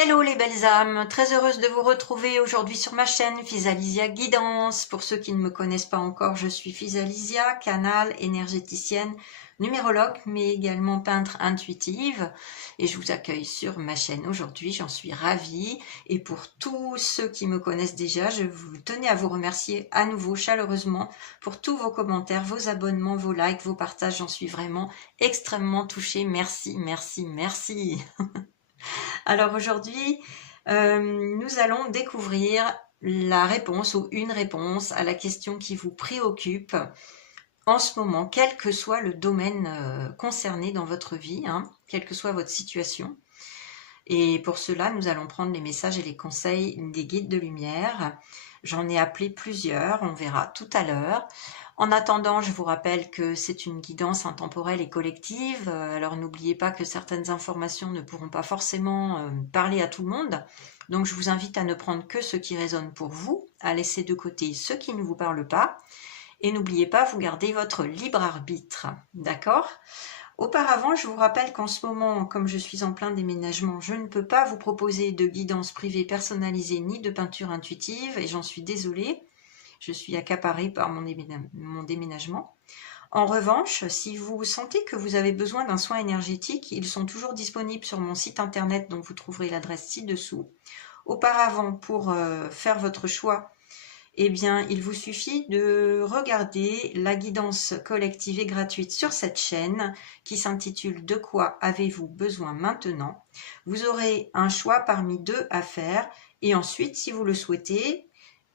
Hello les belles âmes, très heureuse de vous retrouver aujourd'hui sur ma chaîne Physalysia Guidance. Pour ceux qui ne me connaissent pas encore, je suis Physalysia, canal, énergéticienne, numérologue, mais également peintre intuitive. Et je vous accueille sur ma chaîne aujourd'hui, j'en suis ravie. Et pour tous ceux qui me connaissent déjà, je vous tenais à vous remercier à nouveau chaleureusement pour tous vos commentaires, vos abonnements, vos likes, vos partages. J'en suis vraiment extrêmement touchée. Merci, merci, merci. Alors aujourd'hui, nous allons découvrir la réponse ou une réponse à la question qui vous préoccupe en ce moment, quel que soit le domaine concerné dans votre vie, quelle que soit votre situation. Et pour cela, nous allons prendre les messages et les conseils des guides de lumière. J'en ai appelé plusieurs, on verra tout à l'heure. En attendant, je vous rappelle que c'est une guidance intemporelle et collective. Alors n'oubliez pas que certaines informations ne pourront pas forcément parler à tout le monde. Donc je vous invite à ne prendre que ce qui résonne pour vous, à laisser de côté ce qui ne vous parle pas. Et n'oubliez pas, vous gardez votre libre arbitre. D'accord ? Auparavant, je vous rappelle qu'en ce moment, comme je suis en plein déménagement, je ne peux pas vous proposer de guidance privée personnalisée ni de peinture intuitive et j'en suis désolée. Je suis accaparée par mon déménagement. En revanche, si vous sentez que vous avez besoin d'un soin énergétique, ils sont toujours disponibles sur mon site internet dont vous trouverez l'adresse ci-dessous. Auparavant, pour faire votre choix, eh bien, il vous suffit de regarder la guidance collective et gratuite sur cette chaîne qui s'intitule « De quoi avez-vous besoin maintenant ?» Vous aurez un choix parmi deux à faire et ensuite, si vous le souhaitez,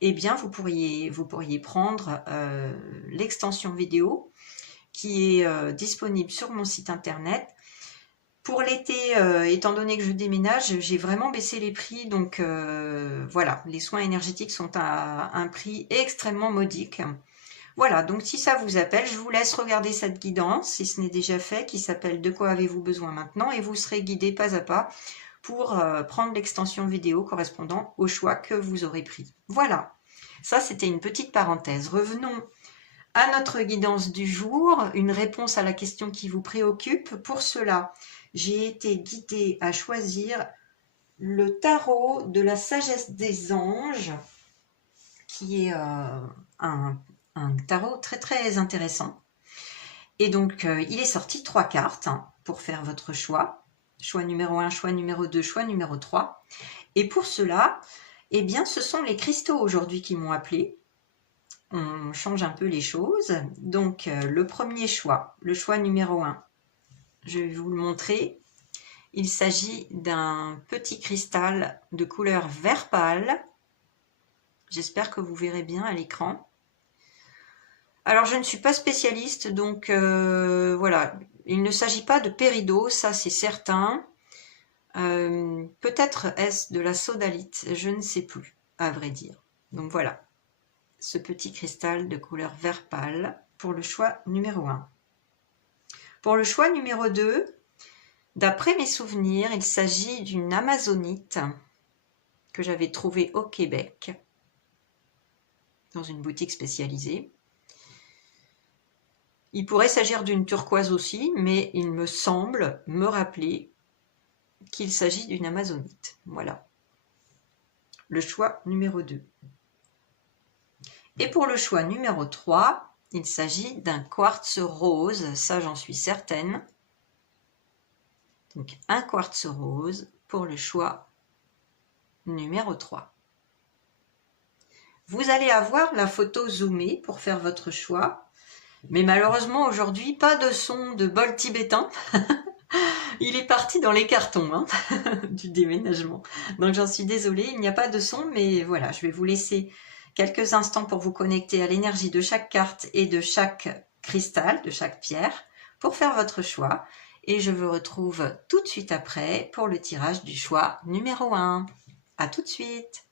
eh bien, vous pourriez prendre l'extension vidéo qui est disponible sur mon site internet. Pour l'été, étant donné que je déménage, j'ai vraiment baissé les prix, donc voilà, les soins énergétiques sont à un prix extrêmement modique. Voilà, donc si ça vous appelle, je vous laisse regarder cette guidance, si ce n'est déjà fait, qui s'appelle « De quoi avez-vous besoin maintenant ?» et vous serez guidé pas à pas pour prendre l'extension vidéo correspondant au choix que vous aurez pris. Voilà, ça c'était une petite parenthèse. Revenons à notre guidance du jour, une réponse à la question qui vous préoccupe. Pour cela, j'ai été guidée à choisir le tarot de la sagesse des anges, qui est un tarot très très intéressant. Et donc, il est sorti 3 cartes pour faire votre choix. Choix numéro 1, choix numéro 2, choix numéro 3. Et pour cela, eh bien, ce sont les cristaux aujourd'hui qui m'ont appelé. On change un peu les choses. Donc, le premier choix, le choix numéro 1, je vais vous le montrer. Il s'agit d'un petit cristal de couleur vert pâle. J'espère que vous verrez bien à l'écran. Alors, je ne suis pas spécialiste, donc voilà. Il ne s'agit pas de péridot, ça c'est certain. Peut-être est-ce de la sodalite, je ne sais plus, à vrai dire. Donc voilà. Ce petit cristal de couleur vert pâle pour le choix numéro 1. Pour le choix numéro 2, d'après mes souvenirs, il s'agit d'une amazonite que j'avais trouvée au Québec, dans une boutique spécialisée. Il pourrait s'agir d'une turquoise aussi, mais il me semble me rappeler qu'il s'agit d'une amazonite. Voilà. Le choix numéro 2. Et pour le choix numéro 3, il s'agit d'un quartz rose, ça j'en suis certaine. Donc un quartz rose pour le choix numéro 3. Vous allez avoir la photo zoomée pour faire votre choix. Mais malheureusement aujourd'hui, pas de son de bol tibétain. Il est parti dans les cartons du déménagement. Donc j'en suis désolée, il n'y a pas de son, mais voilà, je vais vous laisser quelques instants pour vous connecter à l'énergie de chaque carte et de chaque cristal, de chaque pierre, pour faire votre choix. Et je vous retrouve tout de suite après pour le tirage du choix numéro 1. À tout de suite!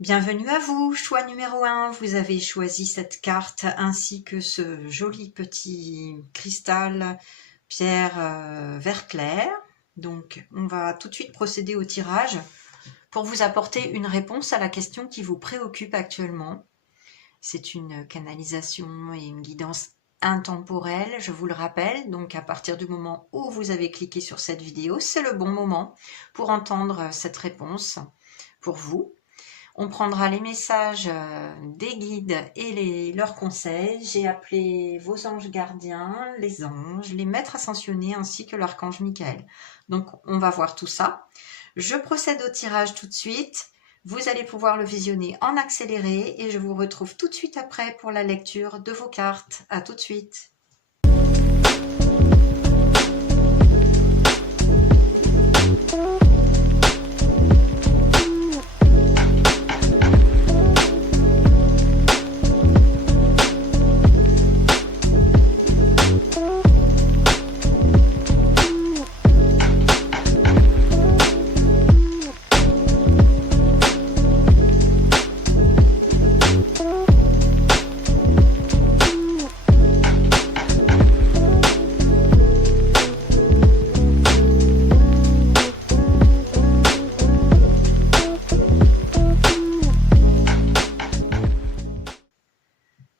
Bienvenue à vous, choix numéro 1. Vous avez choisi cette carte ainsi que ce joli petit cristal pierre vert clair. Donc, on va tout de suite procéder au tirage pour vous apporter une réponse à la question qui vous préoccupe actuellement. C'est une canalisation et une guidance intemporelle, je vous le rappelle. Donc, à partir du moment où vous avez cliqué sur cette vidéo, c'est le bon moment pour entendre cette réponse pour vous. On prendra les messages des guides et leurs conseils. J'ai appelé vos anges gardiens, les anges, les maîtres ascensionnés ainsi que l'archange Michael. Donc, on va voir tout ça. Je procède au tirage tout de suite. Vous allez pouvoir le visionner en accéléré et je vous retrouve tout de suite après pour la lecture de vos cartes. À tout de suite.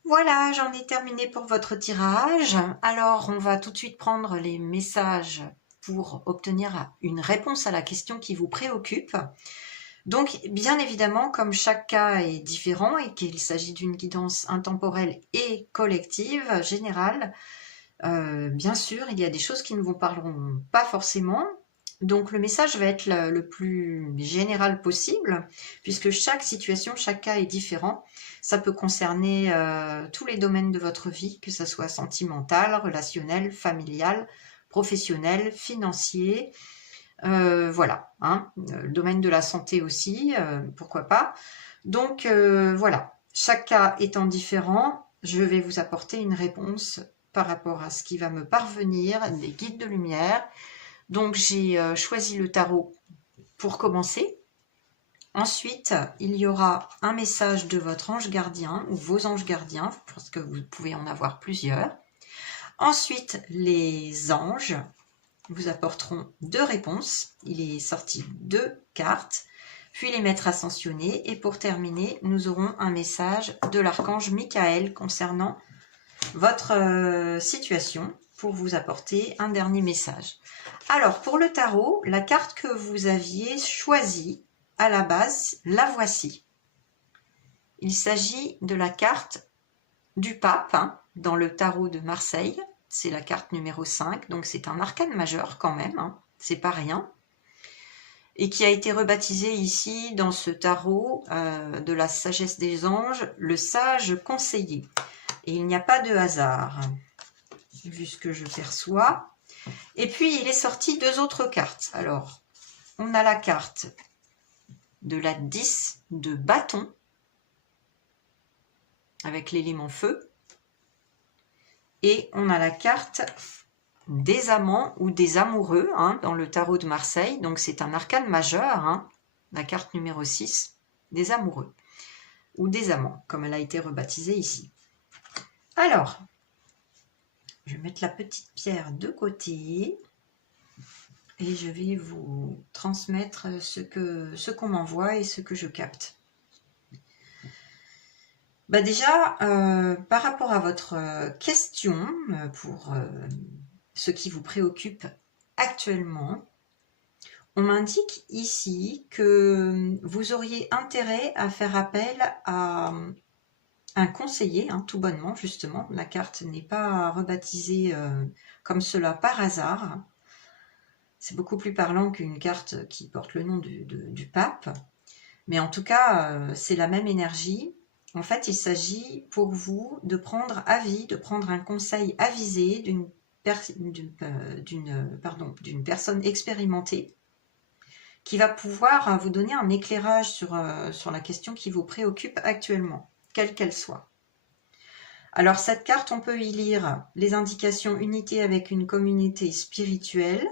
Voilà, j'en ai terminé pour votre tirage. Alors, on va tout de suite prendre les messages pour obtenir une réponse à la question qui vous préoccupe. Donc, bien évidemment, comme chaque cas est différent et qu'il s'agit d'une guidance intemporelle et collective, générale, bien sûr, il y a des choses qui ne vous parleront pas forcément. Donc, le message va être le plus général possible, puisque chaque situation, chaque cas est différent. Ça peut concerner tous les domaines de votre vie, que ce soit sentimental, relationnel, familial, professionnel, financier, voilà, hein, le domaine de la santé aussi, pourquoi pas. Donc, voilà, chaque cas étant différent, je vais vous apporter une réponse par rapport à ce qui va me parvenir des guides de lumière. Donc, j'ai choisi le tarot pour commencer. Ensuite, il y aura un message de votre ange gardien ou vos anges gardiens, parce que vous pouvez en avoir plusieurs. Ensuite, les anges vous apporteront 2 réponses. Il est sorti 2 cartes, puis les maîtres ascensionnés. Et pour terminer, nous aurons un message de l'archange Michael concernant votre situation pour vous apporter un dernier message. Alors, pour le tarot, la carte que vous aviez choisie à la base, la voici. Il s'agit de la carte du pape, hein, dans le tarot de Marseille. C'est la carte numéro 5, donc c'est un arcane majeur quand même, hein, c'est pas rien. Et qui a été rebaptisé ici, dans ce tarot de la sagesse des anges, le sage conseiller. Et il n'y a pas de hasard, vu ce que je perçois. Et puis, il est sorti 2 autres cartes. Alors, on a la carte de la 10 de bâton, avec l'élément feu. Et on a la carte des amants ou des amoureux, hein, dans le tarot de Marseille. Donc, c'est un arcane majeur, hein, la carte numéro 6, des amoureux. Ou des amants, comme elle a été rebaptisée ici. Alors, je vais mettre la petite pierre de côté. Et je vais vous transmettre ce qu'on m'envoie et ce que je capte. Bah déjà, par rapport à votre question, pour ce qui vous préoccupe actuellement, on m'indique ici que vous auriez intérêt à faire appel à un conseiller, hein, tout bonnement, justement. La carte n'est pas rebaptisée comme cela par hasard. C'est beaucoup plus parlant qu'une carte qui porte le nom du pape. Mais en tout cas, c'est la même énergie. En fait, il s'agit pour vous de prendre avis, de prendre un conseil avisé d'une personne expérimentée qui va pouvoir vous donner un éclairage sur la question qui vous préoccupe actuellement, quelle qu'elle soit. Alors, cette carte, on peut y lire les indications unité avec une communauté spirituelle,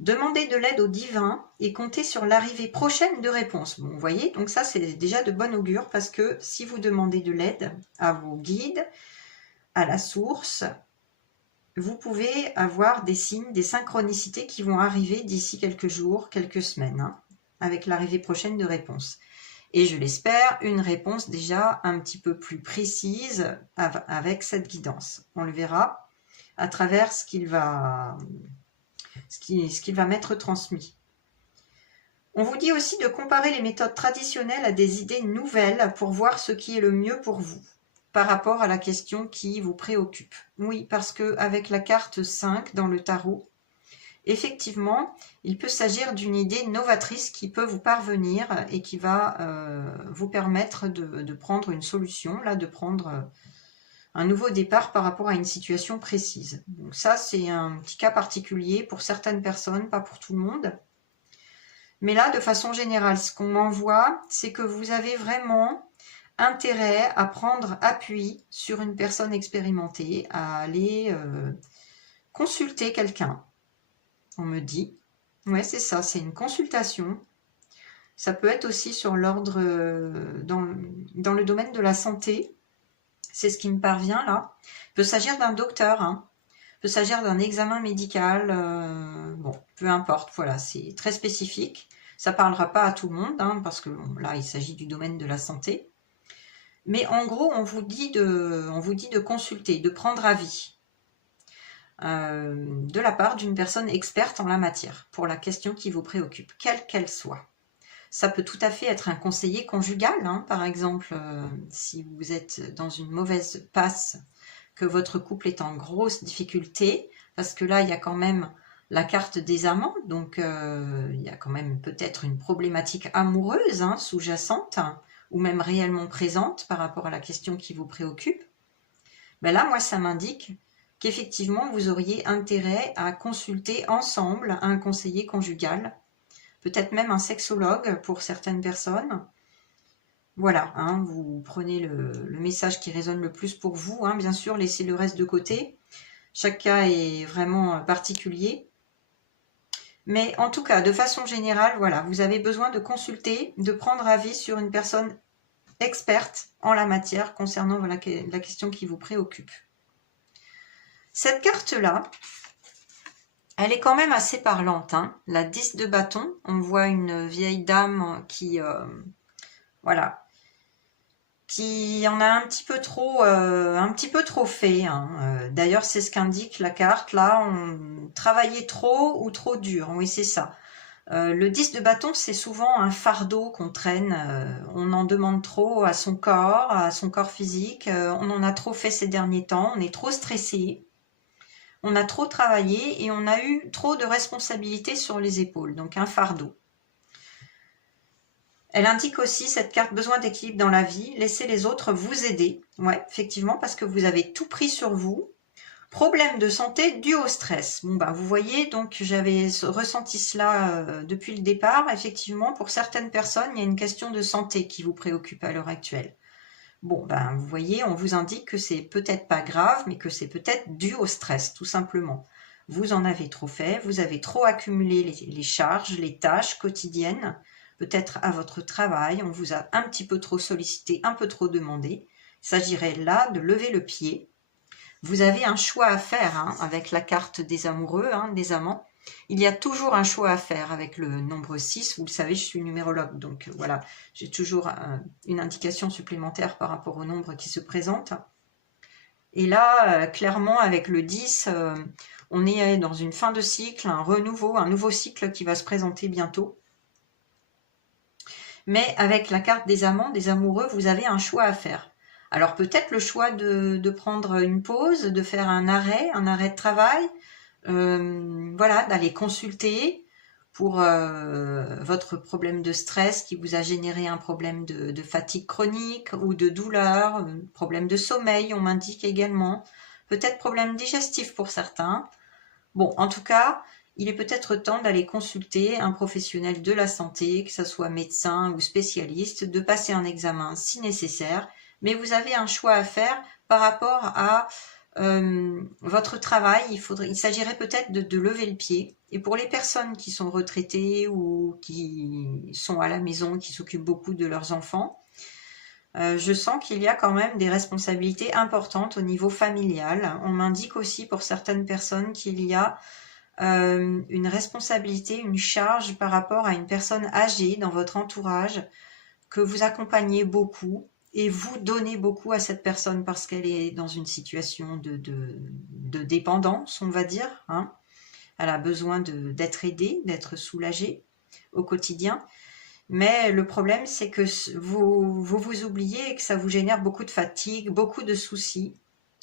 Demandez de l'aide au divin et comptez sur l'arrivée prochaine de réponses. Bon, vous voyez, donc ça c'est déjà de bon augure parce que si vous demandez de l'aide à vos guides, à la source, vous pouvez avoir des signes, des synchronicités qui vont arriver d'ici quelques jours, quelques semaines, hein, avec l'arrivée prochaine de réponses. Et je l'espère, une réponse déjà un petit peu plus précise avec cette guidance. On le verra à travers ce qu'il va m'être transmis. On vous dit aussi de comparer les méthodes traditionnelles à des idées nouvelles pour voir ce qui est le mieux pour vous par rapport à la question qui vous préoccupe. Oui, parce qu'avec la carte 5 dans le tarot, effectivement, il peut s'agir d'une idée novatrice qui peut vous parvenir et qui va vous permettre de prendre une solution, là, de prendre un nouveau départ par rapport à une situation précise. Donc ça, c'est un petit cas particulier pour certaines personnes, pas pour tout le monde. Mais là, de façon générale, ce qu'on m'envoie, c'est que vous avez vraiment intérêt à prendre appui sur une personne expérimentée, à aller consulter quelqu'un. On me dit, ouais, c'est ça, c'est une consultation. Ça peut être aussi sur l'ordre, dans le domaine de la santé. C'est ce qui me parvient là. Il peut s'agir d'un docteur, hein. Il peut s'agir d'un examen médical. Bon, peu importe, voilà, c'est très spécifique. Ça ne parlera pas à tout le monde, hein, parce que bon, là, il s'agit du domaine de la santé. Mais en gros, on vous dit de consulter, de prendre avis de la part d'une personne experte en la matière pour la question qui vous préoccupe, quelle qu'elle soit. Ça peut tout à fait être un conseiller conjugal, hein, par exemple, si vous êtes dans une mauvaise passe, que votre couple est en grosse difficulté, parce que là, il y a quand même la carte des amants, donc il y a quand même peut-être une problématique amoureuse, hein, sous-jacente, hein, ou même réellement présente par rapport à la question qui vous préoccupe. Ben là, moi, ça m'indique qu'effectivement, vous auriez intérêt à consulter ensemble un conseiller conjugal, peut-être même un sexologue pour certaines personnes. Voilà, hein, vous prenez le message qui résonne le plus pour vous. Hein, bien sûr, laissez le reste de côté. Chaque cas est vraiment particulier. Mais en tout cas, de façon générale, voilà, vous avez besoin de consulter, de prendre avis sur une personne experte en la matière concernant la question qui vous préoccupe. Cette carte-là, elle est quand même assez parlante, hein. La 10 de bâton, on voit une vieille dame qui, voilà, qui en a un petit peu trop fait, hein. D'ailleurs, c'est ce qu'indique la carte, là, on travaillait trop ou trop dur, oui, c'est ça. Le 10 de bâton, c'est souvent un fardeau qu'on traîne, on en demande trop à son corps physique, on en a trop fait ces derniers temps, on est trop stressé. On a trop travaillé et on a eu trop de responsabilités sur les épaules, donc un fardeau. Elle indique aussi, cette carte, besoin d'équilibre dans la vie, laissez les autres vous aider. Ouais, effectivement, parce que vous avez tout pris sur vous. Problème de santé dû au stress. Bon, bah, vous voyez, donc j'avais ressenti cela depuis le départ. Effectivement, pour certaines personnes, il y a une question de santé qui vous préoccupe à l'heure actuelle. Bon, ben, vous voyez, on vous indique que c'est peut-être pas grave, mais que c'est peut-être dû au stress, tout simplement. Vous en avez trop fait, vous avez trop accumulé les charges, les tâches quotidiennes, peut-être à votre travail, on vous a un petit peu trop sollicité, un peu trop demandé. Il s'agirait là de lever le pied. Vous avez un choix à faire, hein, avec la carte des amoureux, hein, des amants. Il y a toujours un choix à faire avec le nombre 6. Vous le savez, je suis numérologue, donc voilà, j'ai toujours une indication supplémentaire par rapport au nombre qui se présente. Et là, clairement, avec le 10, on est dans une fin de cycle, un renouveau, un nouveau cycle qui va se présenter bientôt. Mais avec la carte des amants, des amoureux, vous avez un choix à faire. Alors peut-être le choix de prendre une pause, de faire un arrêt de travail, voilà, d'aller consulter pour votre problème de stress qui vous a généré un problème de fatigue chronique ou de douleur, problème de sommeil, on m'indique également, peut-être problème digestif pour certains. Bon, en tout cas, il est peut-être temps d'aller consulter un professionnel de la santé, que ce soit médecin ou spécialiste, de passer un examen si nécessaire, mais vous avez un choix à faire par rapport à votre travail, il s'agirait peut-être de lever le pied. Et pour les personnes qui sont retraitées ou qui sont à la maison, qui s'occupent beaucoup de leurs enfants, je sens qu'il y a quand même des responsabilités importantes au niveau familial. On m'indique aussi pour certaines personnes qu'il y a une responsabilité, une charge par rapport à une personne âgée dans votre entourage que vous accompagnez beaucoup et vous donnez beaucoup à cette personne parce qu'elle est dans une situation de dépendance, on va dire. Hein. Elle a besoin d'être aidée, d'être soulagée au quotidien. Mais le problème, c'est que vous oubliez et que ça vous génère beaucoup de fatigue, beaucoup de soucis.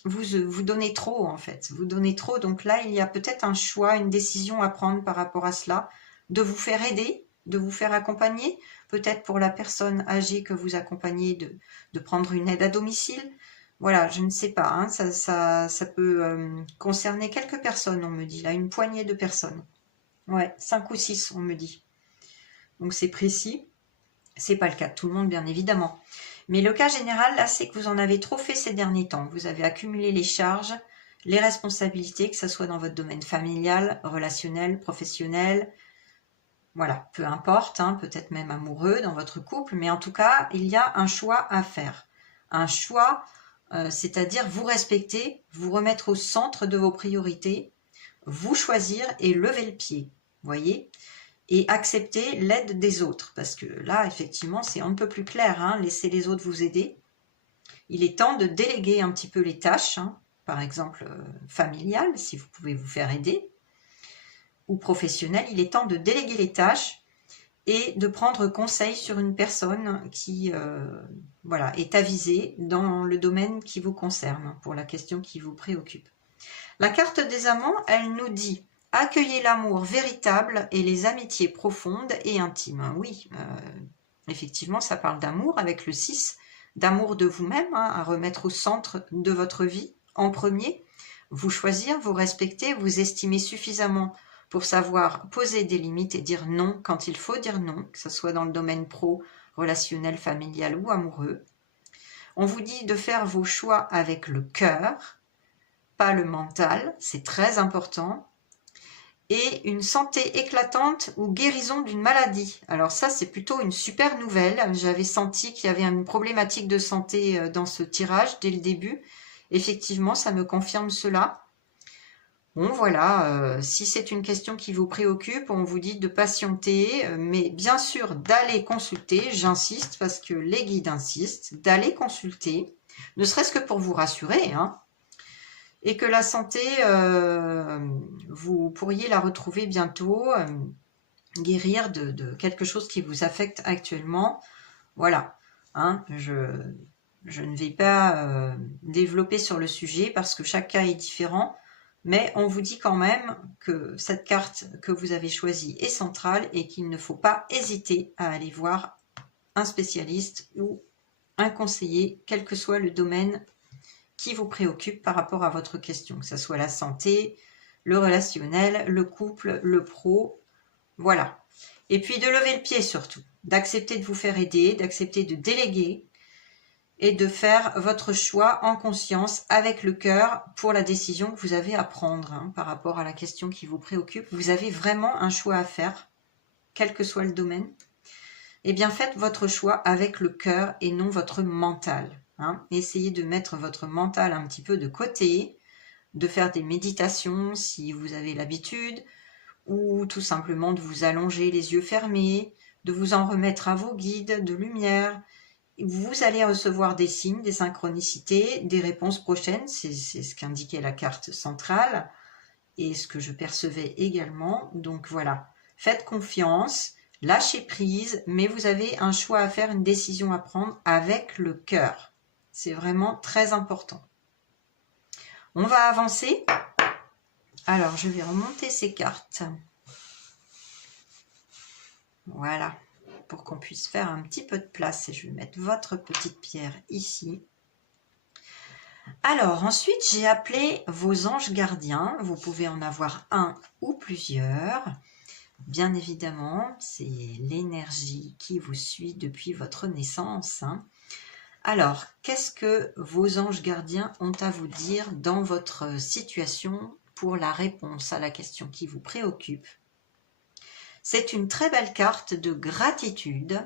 Vous donnez trop, en fait. Vous donnez trop. Donc là, il y a peut-être un choix, une décision à prendre par rapport à cela, de vous faire aider, de vous faire accompagner. Peut-être pour la personne âgée que vous accompagnez, de prendre une aide à domicile. Voilà, je ne sais pas. Hein, ça peut concerner quelques personnes, on me dit. Là, une poignée de personnes. Ouais, 5 ou 6, on me dit. Donc c'est précis. C'est pas le cas de tout le monde, bien évidemment. Mais le cas général, là, c'est que vous en avez trop fait ces derniers temps. Vous avez accumulé les charges, les responsabilités, que ce soit dans votre domaine familial, relationnel, professionnel. Voilà, peu importe, hein, peut-être même amoureux dans votre couple. Mais en tout cas, il y a un choix à faire. Un choix, c'est-à-dire vous respecter, vous remettre au centre de vos priorités, vous choisir et lever le pied. Voyez ? Et accepter l'aide des autres. Parce que là, effectivement, c'est un peu plus clair. Hein, laissez les autres vous aider. Il est temps de déléguer un petit peu les tâches. Hein, par exemple, familiales, si vous pouvez vous faire aider. Ou professionnelles. Il est temps de déléguer les tâches et de prendre conseil sur une personne qui voilà, est avisée dans le domaine qui vous concerne, pour la question qui vous préoccupe. La carte des amants, elle nous dit: accueillez l'amour véritable et les amitiés profondes et intimes. Oui, effectivement, ça parle d'amour avec le 6, d'amour de vous-même, hein, à remettre au centre de votre vie en premier, vous choisir, vous respecter, vous estimer suffisamment pour savoir poser des limites et dire non quand il faut dire non, que ce soit dans le domaine pro, relationnel, familial ou amoureux. On vous dit de faire vos choix avec le cœur, pas le mental, c'est très important. Et une santé éclatante ou guérison d'une maladie. Alors ça, c'est plutôt une super nouvelle. J'avais senti qu'il y avait une problématique de santé dans ce tirage dès le début. Effectivement, ça me confirme cela. Bon, voilà, si c'est une question qui vous préoccupe, on vous dit de patienter, mais bien sûr d'aller consulter, j'insiste parce que les guides insistent, d'aller consulter, ne serait-ce que pour vous rassurer, hein. Et que la santé, vous pourriez la retrouver bientôt, guérir de quelque chose qui vous affecte actuellement. Voilà, hein, je ne vais pas développer sur le sujet parce que chaque cas est différent, mais on vous dit quand même que cette carte que vous avez choisie est centrale et qu'il ne faut pas hésiter à aller voir un spécialiste ou un conseiller, quel que soit le domaine qui vous préoccupe par rapport à votre question, que ce soit la santé, le relationnel, le couple, le pro, voilà. Et puis de lever le pied surtout, d'accepter de vous faire aider, d'accepter de déléguer et de faire votre choix en conscience avec le cœur pour la décision que vous avez à prendre hein, par rapport à la question qui vous préoccupe. Vous avez vraiment un choix à faire, quel que soit le domaine. Eh bien faites votre choix avec le cœur et non votre mental. Hein. Essayez de mettre votre mental un petit peu de côté, de faire des méditations si vous avez l'habitude, ou tout simplement de vous allonger les yeux fermés, de vous en remettre à vos guides de lumière. Vous allez recevoir des signes, des synchronicités, des réponses prochaines, c'est ce qu'indiquait la carte centrale, et ce que je percevais également. Donc voilà, faites confiance, lâchez prise, mais vous avez un choix à faire, une décision à prendre avec le cœur. C'est vraiment très important. On va avancer. Alors, je vais remonter ces cartes. Voilà, pour qu'on puisse faire un petit peu de place. Et je vais mettre votre petite pierre ici. Alors, ensuite, j'ai appelé vos anges gardiens. Vous pouvez en avoir un ou plusieurs. Bien évidemment, c'est l'énergie qui vous suit depuis votre naissance. Hein. Alors, qu'est-ce que vos anges gardiens ont à vous dire dans votre situation pour la réponse à la question qui vous préoccupe? C'est une très belle carte de gratitude,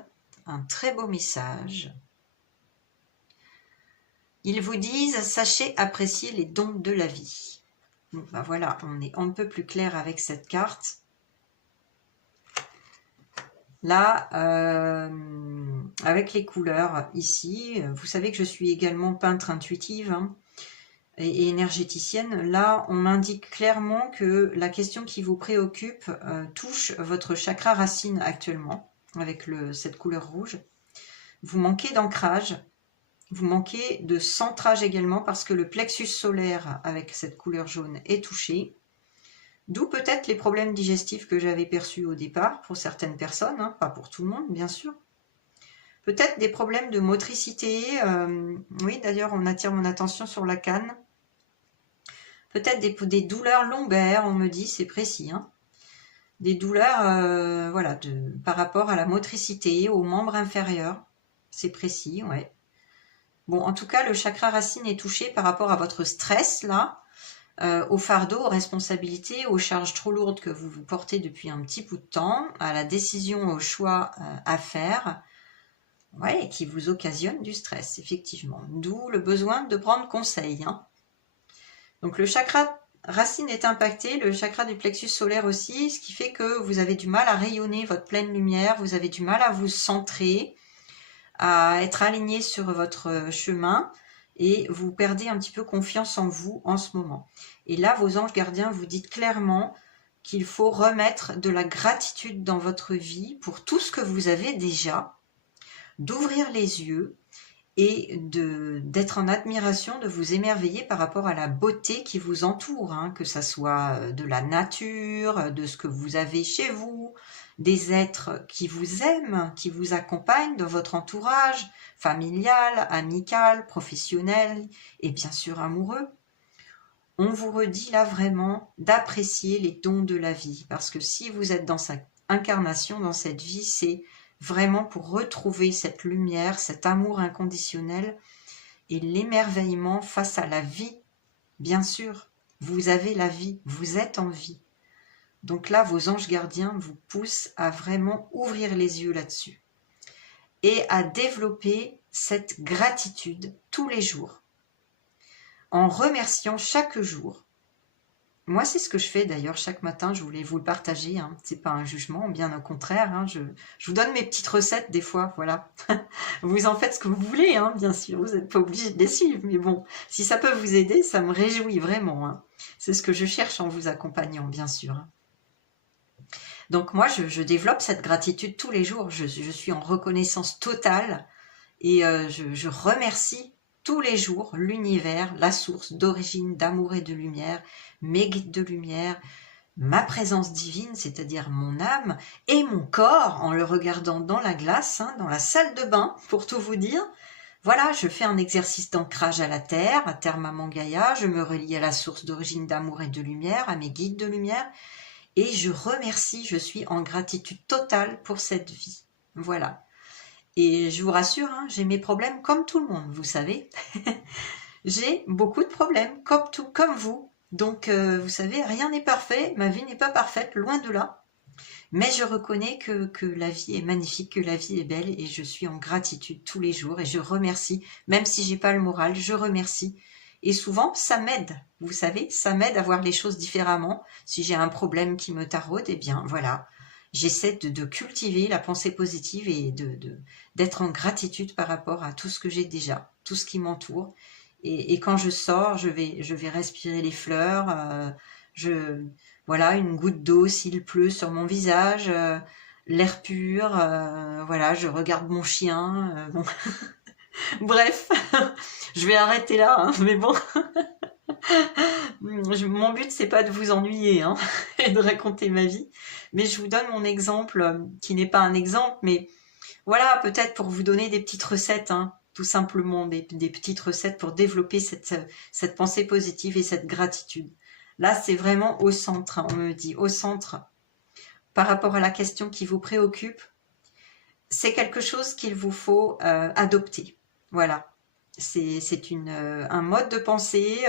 un très beau message. Ils vous disent, sachez apprécier les dons de la vie. Donc, ben voilà, on est un peu plus clair avec cette carte. Là, avec les couleurs ici, vous savez que je suis également peintre intuitive hein, et énergéticienne. Là, on m'indique clairement que la question qui vous préoccupe touche votre chakra racine actuellement, avec cette couleur rouge. Vous manquez d'ancrage, vous manquez de centrage également, parce que le plexus solaire, avec cette couleur jaune, est touché. D'où peut-être les problèmes digestifs que j'avais perçus au départ, pour certaines personnes, hein, pas pour tout le monde, bien sûr. Peut-être des problèmes de motricité, oui, d'ailleurs, on attire mon attention sur la canne. Peut-être des douleurs lombaires, on me dit, c'est précis. Hein. Des douleurs, voilà, par rapport à la motricité, aux membres inférieurs, c'est précis, ouais. Bon, en tout cas, le chakra racine est touché par rapport à votre stress, là, au fardeau, aux responsabilités, aux charges trop lourdes que vous vous portez depuis un petit bout de temps, à la décision, au choix à faire, ouais, qui vous occasionne du stress, effectivement. D'où le besoin de prendre conseil. Hein. Donc le chakra racine est impacté, le chakra du plexus solaire aussi, ce qui fait que vous avez du mal à rayonner votre pleine lumière, vous avez du mal à vous centrer, à être aligné sur votre chemin, et vous perdez un petit peu confiance en vous en ce moment. Et là, vos anges gardiens vous disent clairement qu'il faut remettre de la gratitude dans votre vie pour tout ce que vous avez déjà, d'ouvrir les yeux et d'être en admiration, de vous émerveiller par rapport à la beauté qui vous entoure, hein, que ça soit de la nature, de ce que vous avez chez vous, des êtres qui vous aiment, qui vous accompagnent dans votre entourage familial, amical, professionnel et bien sûr amoureux. On vous redit là vraiment d'apprécier les dons de la vie, parce que si vous êtes dans cette incarnation, dans cette vie, c'est vraiment pour retrouver cette lumière, cet amour inconditionnel et l'émerveillement face à la vie. Bien sûr, vous avez la vie, vous êtes en vie. Donc là, vos anges gardiens vous poussent à vraiment ouvrir les yeux là-dessus et à développer cette gratitude tous les jours, en remerciant chaque jour. Moi, c'est ce que je fais d'ailleurs chaque matin, je voulais vous le partager, hein. C'est pas un jugement, bien au contraire, hein. Je vous donne mes petites recettes des fois, voilà. Vous en faites ce que vous voulez, hein, bien sûr, vous n'êtes pas obligé de les suivre, mais bon, si ça peut vous aider, ça me réjouit vraiment. Hein. C'est ce que je cherche en vous accompagnant, bien sûr. Hein. Donc moi, je développe cette gratitude tous les jours, je suis en reconnaissance totale et je remercie tous les jours l'univers, la source d'origine, d'amour et de lumière, mes guides de lumière, ma présence divine, c'est-à-dire mon âme, et mon corps, en le regardant dans la glace, hein, dans la salle de bain, pour tout vous dire. Voilà, je fais un exercice d'ancrage à terre Maman Gaïa, je me relie à la source d'origine d'amour et de lumière, à mes guides de lumière, et je remercie, je suis en gratitude totale pour cette vie. Voilà. Et je vous rassure, hein, j'ai mes problèmes comme tout le monde, vous savez. J'ai beaucoup de problèmes, comme vous. Donc, vous savez, rien n'est parfait, ma vie n'est pas parfaite, loin de là. Mais je reconnais que la vie est magnifique, que la vie est belle, et je suis en gratitude tous les jours, et je remercie, même si j'ai pas le moral, je remercie. Et souvent, ça m'aide, vous savez, ça m'aide à voir les choses différemment. Si j'ai un problème qui me taraude, eh bien, voilà. J'essaie de cultiver la pensée positive et d'être en gratitude par rapport à tout ce que j'ai déjà, tout ce qui m'entoure. Et quand je sors, je vais respirer les fleurs, voilà, une goutte d'eau s'il pleut sur mon visage, l'air pur, voilà, je regarde mon chien. Bon. Bref, je vais arrêter là, hein, mais bon. Mon but, c'est pas de vous ennuyer hein, et de raconter ma vie, mais je vous donne mon exemple, qui n'est pas un exemple, mais voilà, peut-être pour vous donner des petites recettes, hein, tout simplement, des petites recettes pour développer cette pensée positive et cette gratitude. Là, c'est vraiment au centre, hein, on me dit, au centre, par rapport à la question qui vous préoccupe, c'est quelque chose qu'il vous faut adopter. Voilà, C'est un mode de pensée.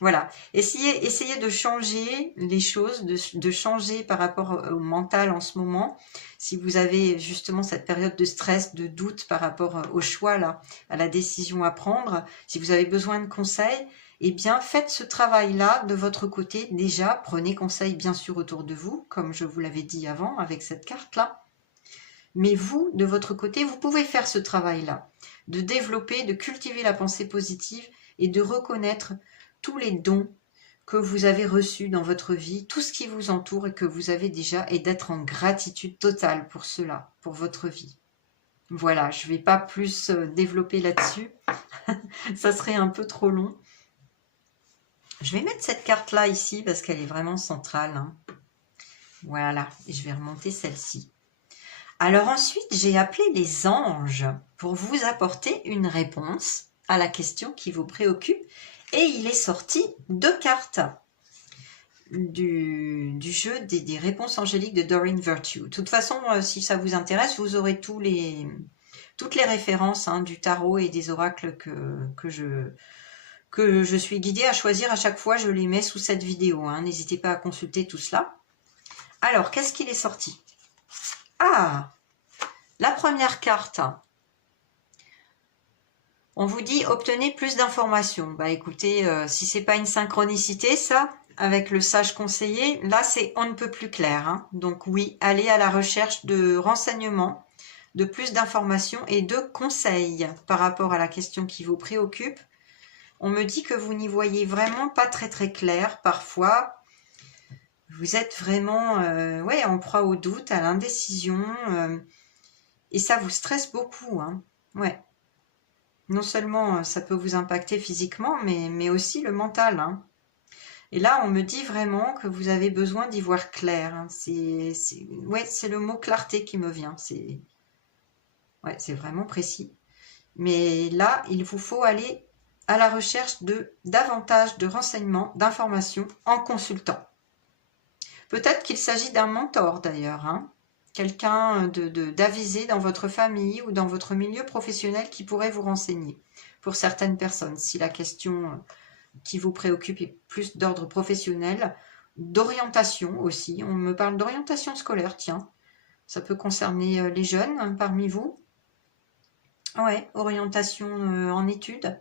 Voilà. Essayez de changer les choses, de changer par rapport au mental en ce moment. Si vous avez justement cette période de stress, de doute par rapport au choix, là, à la décision à prendre, si vous avez besoin de conseils, eh bien, faites ce travail-là de votre côté. Déjà, prenez conseil, bien sûr, autour de vous, comme je vous l'avais dit avant, avec cette carte-là. Mais vous, de votre côté, vous pouvez faire ce travail-là, de développer, de cultiver la pensée positive et de reconnaître tous les dons que vous avez reçus dans votre vie, tout ce qui vous entoure et que vous avez déjà, et d'être en gratitude totale pour cela, pour votre vie. Voilà, je ne vais pas plus développer là-dessus, ça serait un peu trop long. Je vais mettre cette carte-là ici parce qu'elle est vraiment centrale, hein. Voilà, et je vais remonter celle-ci. Alors ensuite, j'ai appelé les anges pour vous apporter une réponse à la question qui vous préoccupe. Et il est sorti 2 cartes du jeu des réponses angéliques de Doreen Virtue. De toute façon, si ça vous intéresse, vous aurez toutes les références, hein, du tarot et des oracles que je suis guidée à choisir à chaque fois. Je les mets sous cette vidéo, hein. N'hésitez pas à consulter tout cela. Alors, qu'est-ce qu'il est sorti? Ah, la première carte, on vous dit obtenez plus d'informations. Bah écoutez, si c'est pas une synchronicité, ça, avec le sage conseiller, là c'est on ne peut plus clair, hein. Donc oui, allez à la recherche de renseignements, de plus d'informations et de conseils par rapport à la question qui vous préoccupe. On me dit que vous n'y voyez vraiment pas très très clair parfois. Vous êtes vraiment ouais, en proie au doute, à l'indécision, et ça vous stresse beaucoup, hein. Ouais. Non seulement ça peut vous impacter physiquement, mais aussi le mental, hein. Et là, on me dit vraiment que vous avez besoin d'y voir clair, hein. Ouais, c'est le mot clarté qui me vient. Ouais, c'est vraiment précis. Mais là, il vous faut aller à la recherche de davantage de renseignements, d'informations en consultant. Peut-être qu'il s'agit d'un mentor d'ailleurs, hein. Quelqu'un d'avisé dans votre famille ou dans votre milieu professionnel qui pourrait vous renseigner. Pour certaines personnes, si la question qui vous préoccupe est plus d'ordre professionnel, d'orientation aussi. On me parle d'orientation scolaire, tiens. Ça peut concerner les jeunes, hein, parmi vous. Ouais, orientation en études.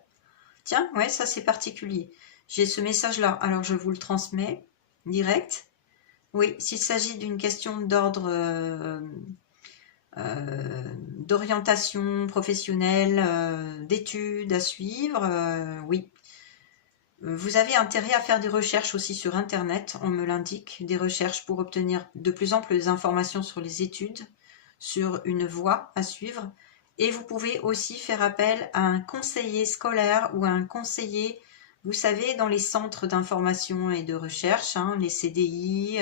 Tiens, ouais, ça c'est particulier. J'ai ce message-là, alors je vous le transmets direct. Oui, s'il s'agit d'une question d'ordre d'orientation professionnelle, d'études à suivre, oui. Vous avez intérêt à faire des recherches aussi sur Internet, on me l'indique, des recherches pour obtenir de plus amples informations sur les études, sur une voie à suivre. Et vous pouvez aussi faire appel à un conseiller scolaire ou à un conseiller, vous savez, dans les centres d'information et de recherche, hein, les CDI,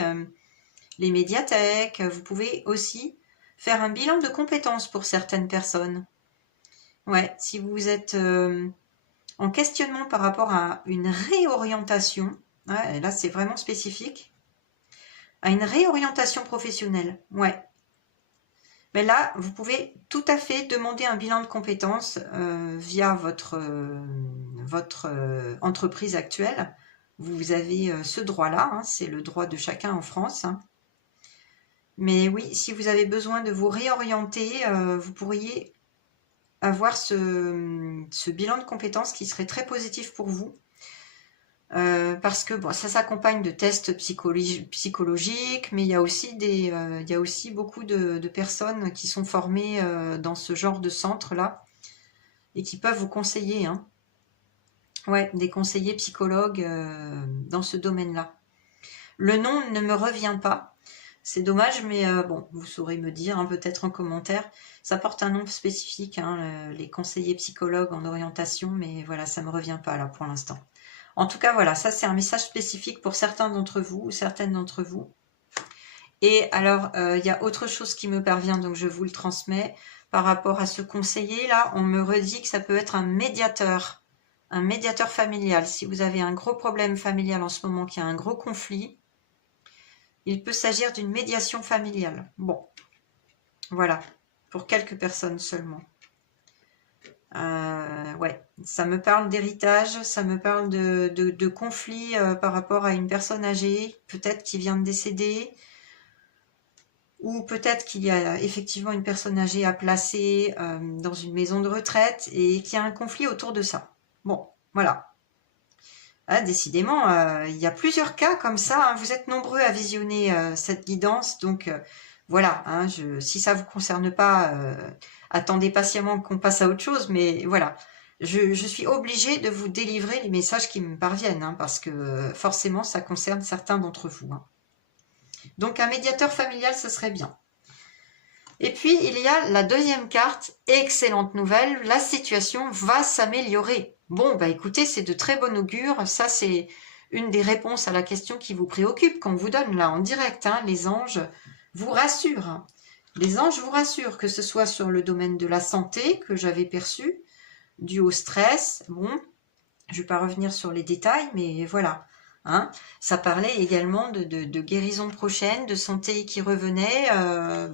les médiathèques. Vous pouvez aussi faire un bilan de compétences pour certaines personnes. Ouais, si vous êtes en questionnement par rapport à une réorientation, ouais, là c'est vraiment spécifique, à une réorientation professionnelle, ouais. Mais là, vous pouvez tout à fait demander un bilan de compétences via votre entreprise actuelle. Vous avez ce droit-là, hein, c'est le droit de chacun en France, hein. Mais oui, si vous avez besoin de vous réorienter, vous pourriez avoir ce bilan de compétences qui serait très positif pour vous. Parce que bon, ça s'accompagne de tests psychologiques, mais il y a aussi beaucoup de personnes qui sont formées dans ce genre de centre-là et qui peuvent vous conseiller, hein. Ouais, des conseillers psychologues dans ce domaine-là. Le nom ne me revient pas. C'est dommage, mais bon, vous saurez me dire, hein, peut-être en commentaire. Ça porte un nom spécifique, hein, les conseillers psychologues en orientation, mais voilà, ça me revient pas là pour l'instant. En tout cas, voilà, ça c'est un message spécifique pour certains d'entre vous ou certaines d'entre vous. Et alors, il y a autre chose qui me parvient, donc je vous le transmets. Par rapport à ce conseiller, là, on me redit que ça peut être un médiateur familial. Si vous avez un gros problème familial en ce moment, qu'il y a un gros conflit, il peut s'agir d'une médiation familiale. Bon, voilà, pour quelques personnes seulement. Ouais, ça me parle d'héritage, ça me parle de conflit par rapport à une personne âgée, peut-être qui vient de décéder, ou peut-être qu'il y a effectivement une personne âgée à placer dans une maison de retraite et qu'il y a un conflit autour de ça. Bon, voilà. Ah, décidément, il y a plusieurs cas comme ça, hein. Vous êtes nombreux à visionner cette guidance, donc voilà, hein, si ça vous concerne pas, attendez patiemment qu'on passe à autre chose, mais voilà. Je suis obligée de vous délivrer les messages qui me parviennent, hein, parce que forcément, ça concerne certains d'entre vous, hein. Donc un médiateur familial, ce serait bien. Et puis, il y a la deuxième carte, excellente nouvelle, la situation va s'améliorer. Bon, bah écoutez, c'est de très bon augure, ça c'est une des réponses à la question qui vous préoccupe, qu'on vous donne là en direct, hein. Les anges vous rassurent. Les anges vous rassurent, que ce soit sur le domaine de la santé que j'avais perçu, dû au stress, bon, je ne vais pas revenir sur les détails, mais voilà. Hein, ça parlait également de guérison prochaine, de santé qui revenait.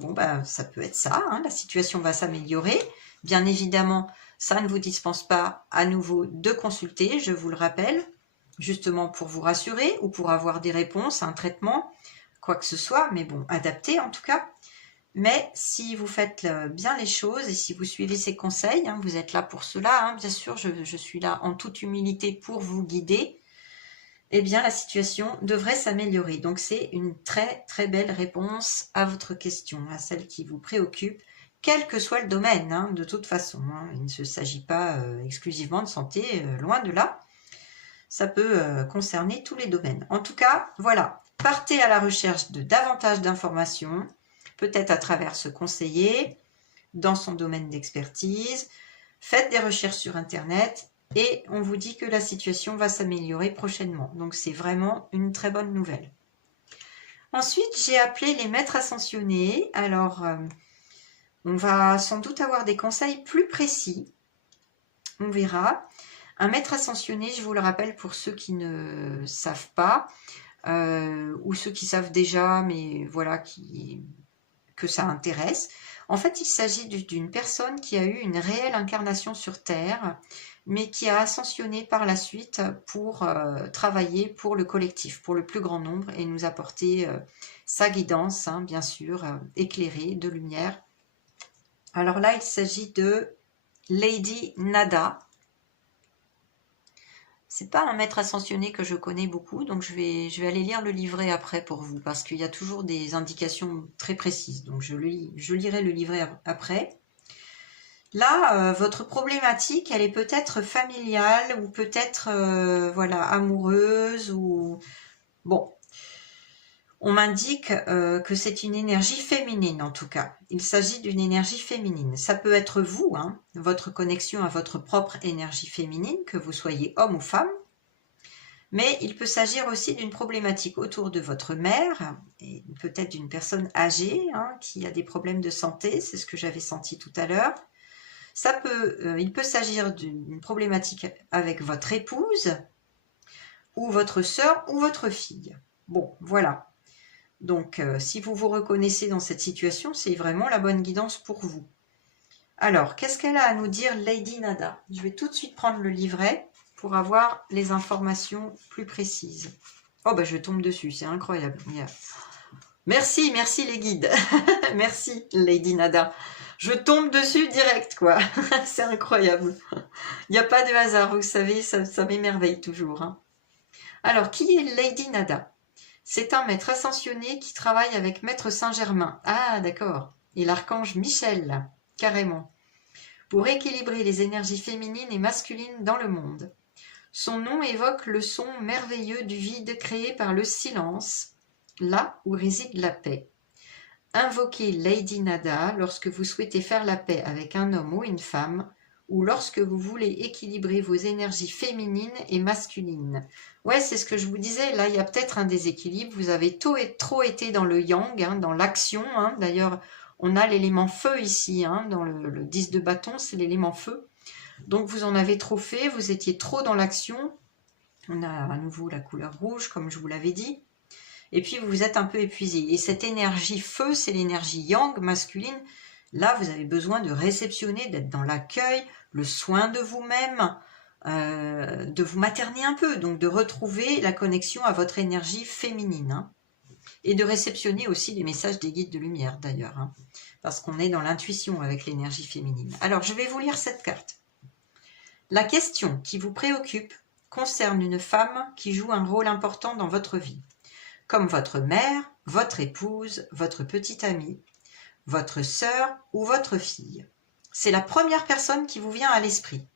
Bon, ben, ça peut être ça, hein, la situation va s'améliorer. Bien évidemment, ça ne vous dispense pas à nouveau de consulter, je vous le rappelle, justement pour vous rassurer ou pour avoir des réponses, un traitement, quoi que ce soit, mais bon, adapté en tout cas. Mais si vous faites bien les choses et si vous suivez ces conseils, hein, vous êtes là pour cela, hein, bien sûr, je suis là en toute humilité pour vous guider, eh bien la situation devrait s'améliorer. Donc c'est une très très belle réponse à votre question, à celle qui vous préoccupe, quel que soit le domaine, hein, de toute façon. Hein, il ne s'agit pas exclusivement de santé, loin de là. Ça peut concerner tous les domaines. En tout cas, voilà, partez à la recherche de davantage d'informations, peut-être à travers ce conseiller, dans son domaine d'expertise. Faites des recherches sur Internet et on vous dit que la situation va s'améliorer prochainement. Donc c'est vraiment une très bonne nouvelle. Ensuite, j'ai appelé les maîtres ascensionnés. Alors, on va sans doute avoir des conseils plus précis. On verra. Un maître ascensionné, je vous le rappelle pour ceux qui ne savent pas, ou ceux qui savent déjà, mais voilà, que ça intéresse. En fait, il s'agit d'une personne qui a eu une réelle incarnation sur Terre, mais qui a ascensionné par la suite pour travailler pour le collectif, pour le plus grand nombre, et nous apporter sa guidance, hein, bien sûr, éclairée, de lumière. Alors là, il s'agit de Lady Nada. C'est pas un maître ascensionné que je connais beaucoup, donc je vais aller lire le livret après pour vous, parce qu'il y a toujours des indications très précises. Donc je lirai le livret après. Là, votre problématique, elle est peut-être familiale ou peut-être voilà, amoureuse ou bon. On m'indique que c'est une énergie féminine en tout cas. Il s'agit d'une énergie féminine. Ça peut être vous, hein, votre connexion à votre propre énergie féminine, que vous soyez homme ou femme. Mais il peut s'agir aussi d'une problématique autour de votre mère, et peut-être d'une personne âgée hein, qui a des problèmes de santé, c'est ce que j'avais senti tout à l'heure. Il peut s'agir d'une problématique avec votre épouse, ou votre sœur, ou votre fille. Bon, voilà. Donc, si vous vous reconnaissez dans cette situation, c'est vraiment la bonne guidance pour vous. Alors, qu'est-ce qu'elle a à nous dire, Lady Nada? Je vais tout de suite prendre le livret pour avoir les informations plus précises. Oh, bah je tombe dessus, c'est incroyable. Merci, merci les guides. Merci, Lady Nada. Je tombe dessus direct, quoi. C'est incroyable. Il n'y a pas de hasard, vous savez, ça m'émerveille toujours. Hein. Alors, qui est Lady Nada? C'est un maître ascensionné qui travaille avec Maître Saint-Germain. Ah, d'accord. Et l'archange Michel, carrément. Pour équilibrer les énergies féminines et masculines dans le monde. Son nom évoque le son merveilleux du vide créé par le silence, là où réside la paix. Invoquez Lady Nada lorsque vous souhaitez faire la paix avec un homme ou une femme, ou lorsque vous voulez équilibrer vos énergies féminines et masculines. Ouais, c'est ce que je vous disais, là il y a peut-être un déséquilibre, vous avez trop été dans le yang, hein, dans l'action, hein. D'ailleurs on a l'élément feu ici, hein, dans le 10 de bâton, c'est l'élément feu. Donc vous en avez trop fait, vous étiez trop dans l'action, on a à nouveau la couleur rouge comme je vous l'avais dit, et puis vous vous êtes un peu épuisé. Et cette énergie feu, c'est l'énergie yang masculine, Là, vous avez besoin de réceptionner, d'être dans l'accueil, le soin de vous-même, de vous materner un peu, donc de retrouver la connexion à votre énergie féminine. Hein, et de réceptionner aussi les messages des guides de lumière d'ailleurs, hein, parce qu'on est dans l'intuition avec l'énergie féminine. Alors, je vais vous lire cette carte. La question qui vous préoccupe concerne une femme qui joue un rôle important dans votre vie, comme votre mère, votre épouse, votre petite amie, votre sœur ou votre fille. C'est la première personne qui vous vient à l'esprit.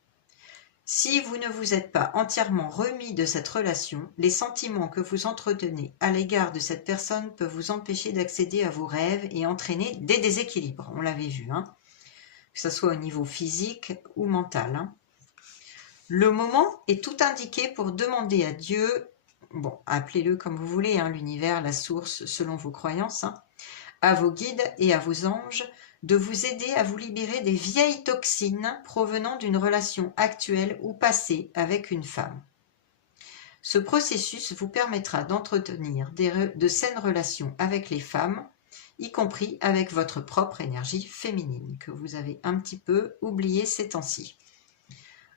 Si vous ne vous êtes pas entièrement remis de cette relation, les sentiments que vous entretenez à l'égard de cette personne peuvent vous empêcher d'accéder à vos rêves et entraîner des déséquilibres. On l'avait vu, hein, que ce soit au niveau physique ou mental. Hein. Le moment est tout indiqué pour demander à Dieu, bon, appelez-le comme vous voulez, hein, l'univers, la source, selon vos croyances, hein, à vos guides et à vos anges, de vous aider à vous libérer des vieilles toxines provenant d'une relation actuelle ou passée avec une femme. Ce processus vous permettra d'entretenir de saines relations avec les femmes, y compris avec votre propre énergie féminine, que vous avez un petit peu oublié ces temps-ci.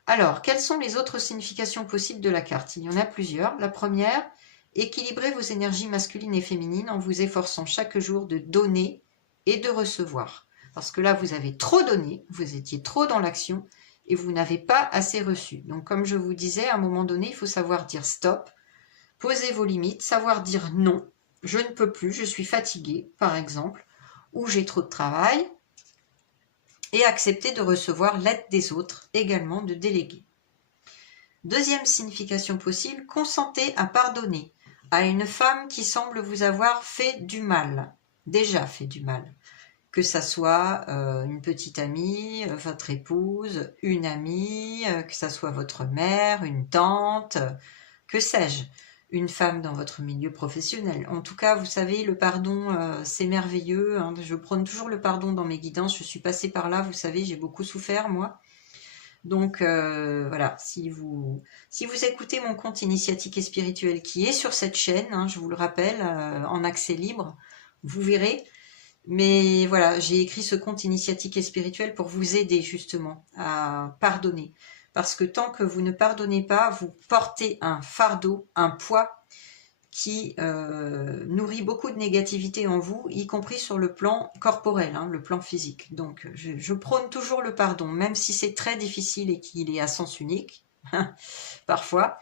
Alors, quelles sont les autres significations possibles de la carte? Il y en a plusieurs. La première, équilibrez vos énergies masculines et féminines en vous efforçant chaque jour de donner et de recevoir. Parce que là, vous avez trop donné, vous étiez trop dans l'action et vous n'avez pas assez reçu. Donc, comme je vous disais, à un moment donné, il faut savoir dire stop, poser vos limites, savoir dire non, je ne peux plus, je suis fatigué, par exemple, ou j'ai trop de travail, et accepter de recevoir l'aide des autres, également de déléguer. Deuxième signification possible, consentez à pardonner à une femme qui semble vous avoir fait du mal, déjà fait du mal. Que ça soit une petite amie, votre épouse, une amie, que ça soit votre mère, une tante, que sais-je, une femme dans votre milieu professionnel. En tout cas, vous savez, le pardon, c'est merveilleux. Hein. Je prône toujours le pardon dans mes guidances. Je suis passée par là, vous savez, j'ai beaucoup souffert, moi. Donc voilà, si vous écoutez mon compte initiatique et spirituel qui est sur cette chaîne, hein, je vous le rappelle, en accès libre, vous verrez. Mais voilà, j'ai écrit ce compte initiatique et spirituel pour vous aider justement à pardonner. Parce que tant que vous ne pardonnez pas, vous portez un fardeau, un poids qui nourrit beaucoup de négativité en vous, y compris sur le plan corporel, hein, le plan physique. Donc je prône toujours le pardon, même si c'est très difficile et qu'il est à sens unique, parfois.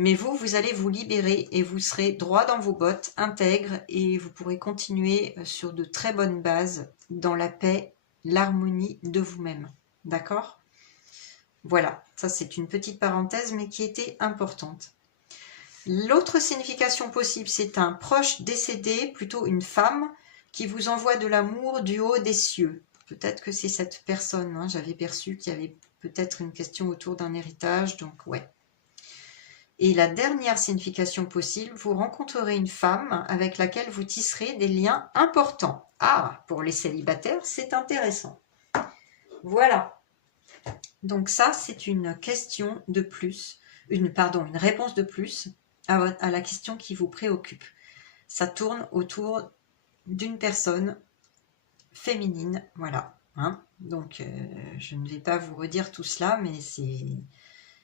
Mais vous allez vous libérer et vous serez droit dans vos bottes, intègre, et vous pourrez continuer sur de très bonnes bases, dans la paix, l'harmonie de vous-même. D'accord ? Voilà, ça c'est une petite parenthèse, mais qui était importante. L'autre signification possible, c'est un proche décédé, plutôt une femme, qui vous envoie de l'amour du haut des cieux. Peut-être que c'est cette personne, hein, j'avais perçu qu'il y avait peut-être une question autour d'un héritage, donc ouais. Et la dernière signification possible, vous rencontrerez une femme avec laquelle vous tisserez des liens importants. Ah, pour les célibataires, c'est intéressant. Voilà. Donc ça, c'est une question de plus, une réponse de plus à la question qui vous préoccupe. Ça tourne autour d'une personne féminine, voilà. Hein. Donc, je ne vais pas vous redire tout cela, mais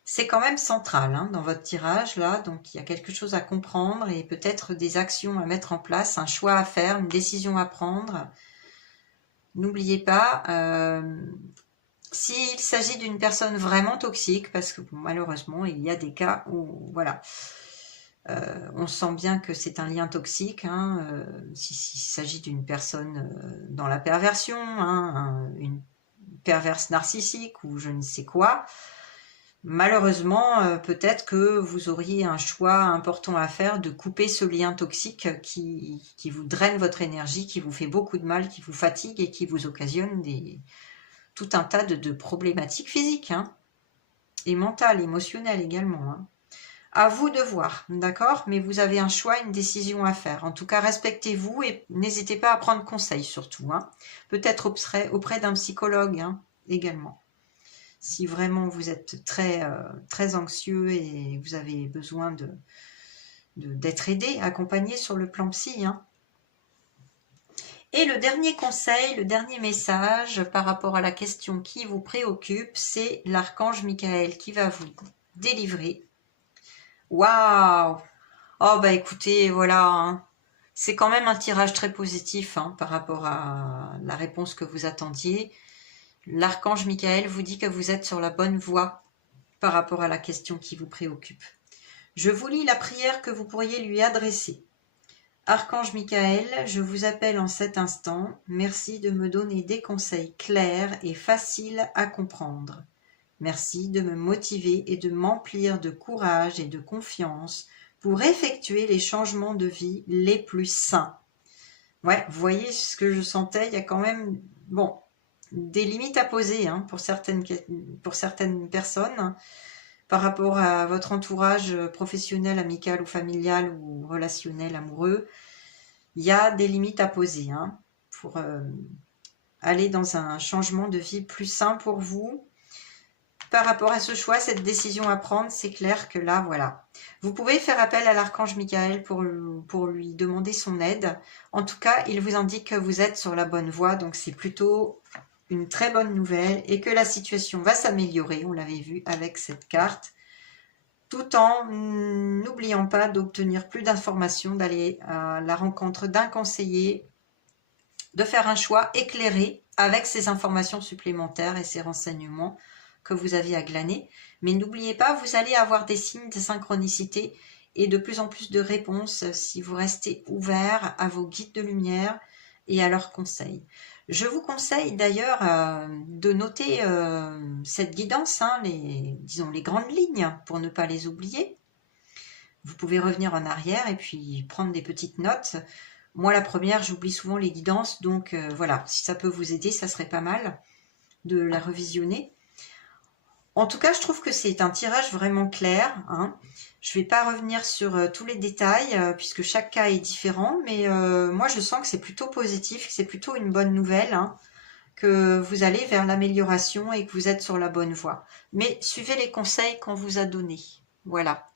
c'est quand même central hein, dans votre tirage, là. Donc, il y a quelque chose à comprendre et peut-être des actions à mettre en place, un choix à faire, une décision à prendre. N'oubliez pas, s'il s'agit d'une personne vraiment toxique, parce que bon, malheureusement, il y a des cas où, voilà, on sent bien que c'est un lien toxique, hein, s'il s'agit d'une personne dans la perversion, hein, une perverse narcissique ou je ne sais quoi, malheureusement, peut-être que vous auriez un choix important à faire de couper ce lien toxique qui vous draine votre énergie, qui vous fait beaucoup de mal, qui vous fatigue et qui vous occasionne tout un tas de problématiques physiques hein, et mentales, émotionnelles également. Hein. À vous de voir, d'accord? Mais vous avez un choix, une décision à faire. En tout cas, respectez-vous et n'hésitez pas à prendre conseil surtout. Hein. Peut-être auprès d'un psychologue hein, également. Si vraiment vous êtes très anxieux et vous avez besoin d'être aidé, accompagné sur le plan psy. Hein. Et le dernier conseil, le dernier message par rapport à la question qui vous préoccupe, c'est l'archange Michael qui va vous délivrer. Waouh! Oh bah écoutez, voilà, hein. C'est quand même un tirage très positif hein, par rapport à la réponse que vous attendiez. L'archange Michael vous dit que vous êtes sur la bonne voie par rapport à la question qui vous préoccupe. Je vous lis la prière que vous pourriez lui adresser. Archange Michael, je vous appelle en cet instant. Merci de me donner des conseils clairs et faciles à comprendre. Merci de me motiver et de m'emplir de courage et de confiance pour effectuer les changements de vie les plus sains. Ouais, vous voyez ce que je sentais, il y a quand même bon, des limites à poser hein, pour certaines personnes hein, par rapport à votre entourage professionnel, amical ou familial ou relationnel, amoureux. Il y a des limites à poser hein, pour aller dans un changement de vie plus sain pour vous. Par rapport à ce choix, cette décision à prendre, c'est clair que là, voilà. Vous pouvez faire appel à l'archange Michael pour lui demander son aide. En tout cas, il vous indique que vous êtes sur la bonne voie, donc c'est plutôt une très bonne nouvelle et que la situation va s'améliorer, on l'avait vu avec cette carte, tout en n'oubliant pas d'obtenir plus d'informations, d'aller à la rencontre d'un conseiller, de faire un choix éclairé avec ces informations supplémentaires et ces renseignements que vous aviez à glaner. Mais n'oubliez pas, vous allez avoir des signes de synchronicité et de plus en plus de réponses si vous restez ouvert à vos guides de lumière et à leurs conseils. Je vous conseille d'ailleurs de noter cette guidance, hein, disons les grandes lignes, pour ne pas les oublier. Vous pouvez revenir en arrière et puis prendre des petites notes. Moi, la première, j'oublie souvent les guidances, donc voilà, si ça peut vous aider, ça serait pas mal de la revisionner. En tout cas, je trouve que c'est un tirage vraiment clair. Hein. Je ne vais pas revenir sur tous les détails, puisque chaque cas est différent, mais moi, je sens que c'est plutôt positif, que c'est plutôt une bonne nouvelle, hein, que vous allez vers l'amélioration et que vous êtes sur la bonne voie. Mais suivez les conseils qu'on vous a donnés. Voilà.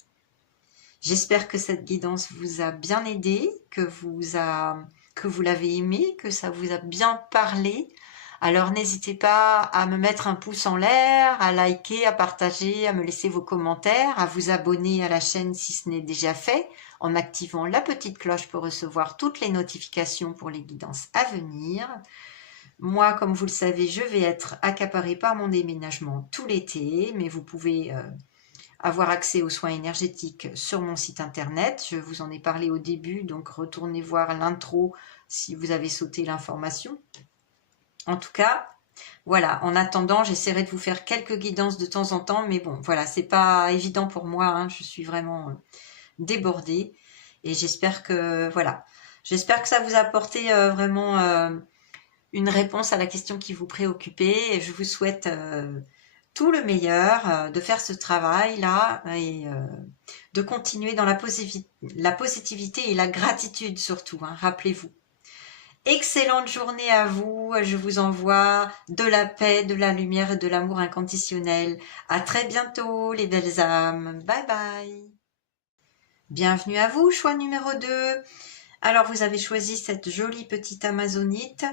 J'espère que cette guidance vous a bien aidé, que vous l'avez aimé, que ça vous a bien parlé. Alors n'hésitez pas à me mettre un pouce en l'air, à liker, à partager, à me laisser vos commentaires, à vous abonner à la chaîne si ce n'est déjà fait, en activant la petite cloche pour recevoir toutes les notifications pour les guidances à venir. Moi, comme vous le savez, je vais être accaparée par mon déménagement tout l'été, mais vous pouvez avoir accès aux soins énergétiques sur mon site internet. Je vous en ai parlé au début, donc retournez voir l'intro si vous avez sauté l'information. En tout cas, voilà, en attendant, j'essaierai de vous faire quelques guidances de temps en temps, mais bon, voilà, c'est pas évident pour moi, hein, je suis vraiment débordée, et j'espère que, voilà, j'espère que ça vous a apporté vraiment une réponse à la question qui vous préoccupait, et je vous souhaite tout le meilleur de faire ce travail-là, et de continuer dans la positivité et la gratitude surtout, hein, rappelez-vous. Excellente journée à vous, je vous envoie de la paix, de la lumière et de l'amour inconditionnel. À très bientôt les belles âmes, bye bye. Bienvenue à vous, choix numéro 2. Alors vous avez choisi cette jolie petite amazonite.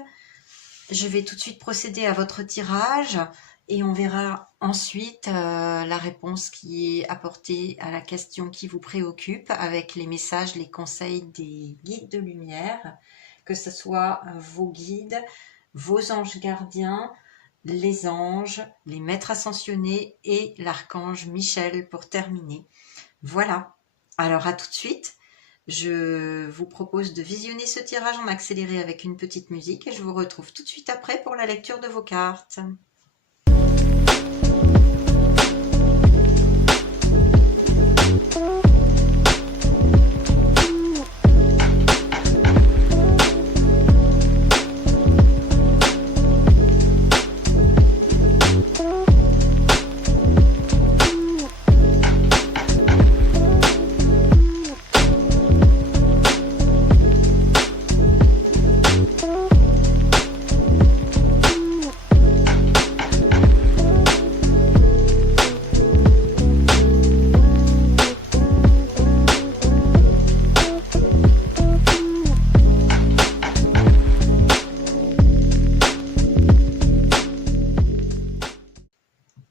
Je vais tout de suite procéder à votre tirage et on verra ensuite la réponse qui est apportée à la question qui vous préoccupe avec les messages, les conseils des guides de lumière. Que ce soit vos guides, vos anges gardiens, les anges, les maîtres ascensionnés et l'archange Michel pour terminer. Voilà, alors à tout de suite. Je vous propose de visionner ce tirage en accéléré avec une petite musique et je vous retrouve tout de suite après pour la lecture de vos cartes.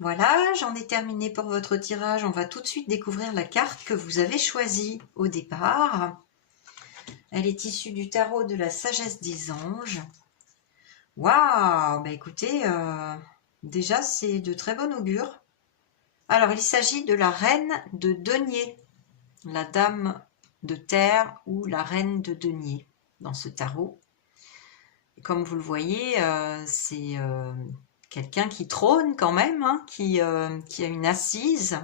Voilà, j'en ai terminé pour votre tirage. On va tout de suite découvrir la carte que vous avez choisie au départ. Elle est issue du tarot de la sagesse des anges. Waouh, bah écoutez, déjà c'est de très bon augure. Alors il s'agit de la reine de denier, la dame de terre ou la reine de denier dans ce tarot. Comme vous le voyez, c'est quelqu'un qui trône quand même, hein, qui a une assise.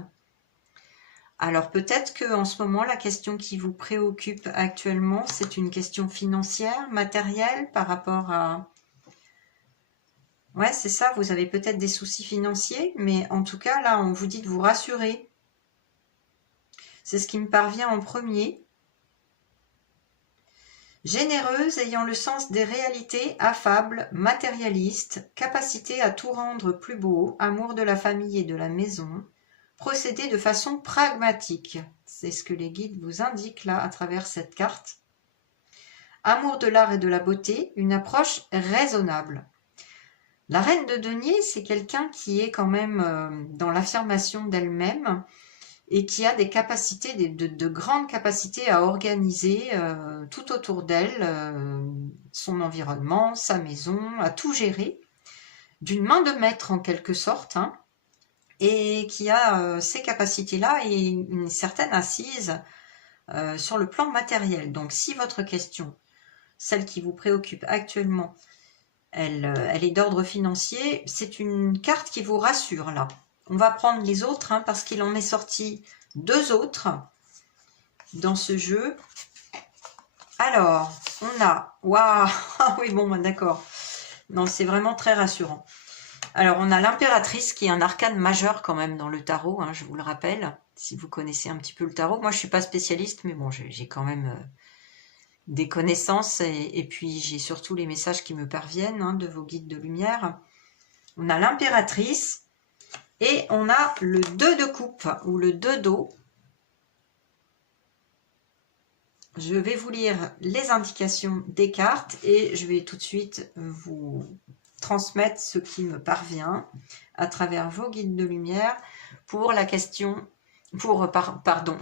Alors peut-être qu'en ce moment, la question qui vous préoccupe actuellement, c'est une question financière, matérielle, par rapport à... Ouais, c'est ça, vous avez peut-être des soucis financiers, mais en tout cas, là, on vous dit de vous rassurer. C'est ce qui me parvient en premier. Généreuse, ayant le sens des réalités, affable, matérialiste, capacité à tout rendre plus beau, amour de la famille et de la maison, procéder de façon pragmatique. C'est ce que les guides vous indiquent là à travers cette carte. Amour de l'art et de la beauté, une approche raisonnable. La reine de denier, c'est quelqu'un qui est quand même dans l'affirmation d'elle-même et qui a des capacités, de grandes capacités à organiser tout autour d'elle, son environnement, sa maison, à tout gérer, d'une main de maître en quelque sorte, hein, et qui a ces capacités-là et une certaine assise sur le plan matériel. Donc si votre question, celle qui vous préoccupe actuellement, elle est d'ordre financier, c'est une carte qui vous rassure là. On va prendre les autres, hein, parce qu'il en est sorti 2 autres dans ce jeu. Alors, on a... Waouh. Oui, bon, d'accord. Non, c'est vraiment très rassurant. Alors, on a l'impératrice qui est un arcane majeur quand même dans le tarot, hein, je vous le rappelle, si vous connaissez un petit peu le tarot. Moi, je ne suis pas spécialiste, mais bon, j'ai quand même des connaissances et puis j'ai surtout les messages qui me parviennent, hein, de vos guides de lumière. On a l'impératrice. Et on a le 2 de coupe ou le 2 d'eau. Je vais vous lire les indications des cartes et je vais tout de suite vous transmettre ce qui me parvient à travers vos guides de lumière pour la question, pardon,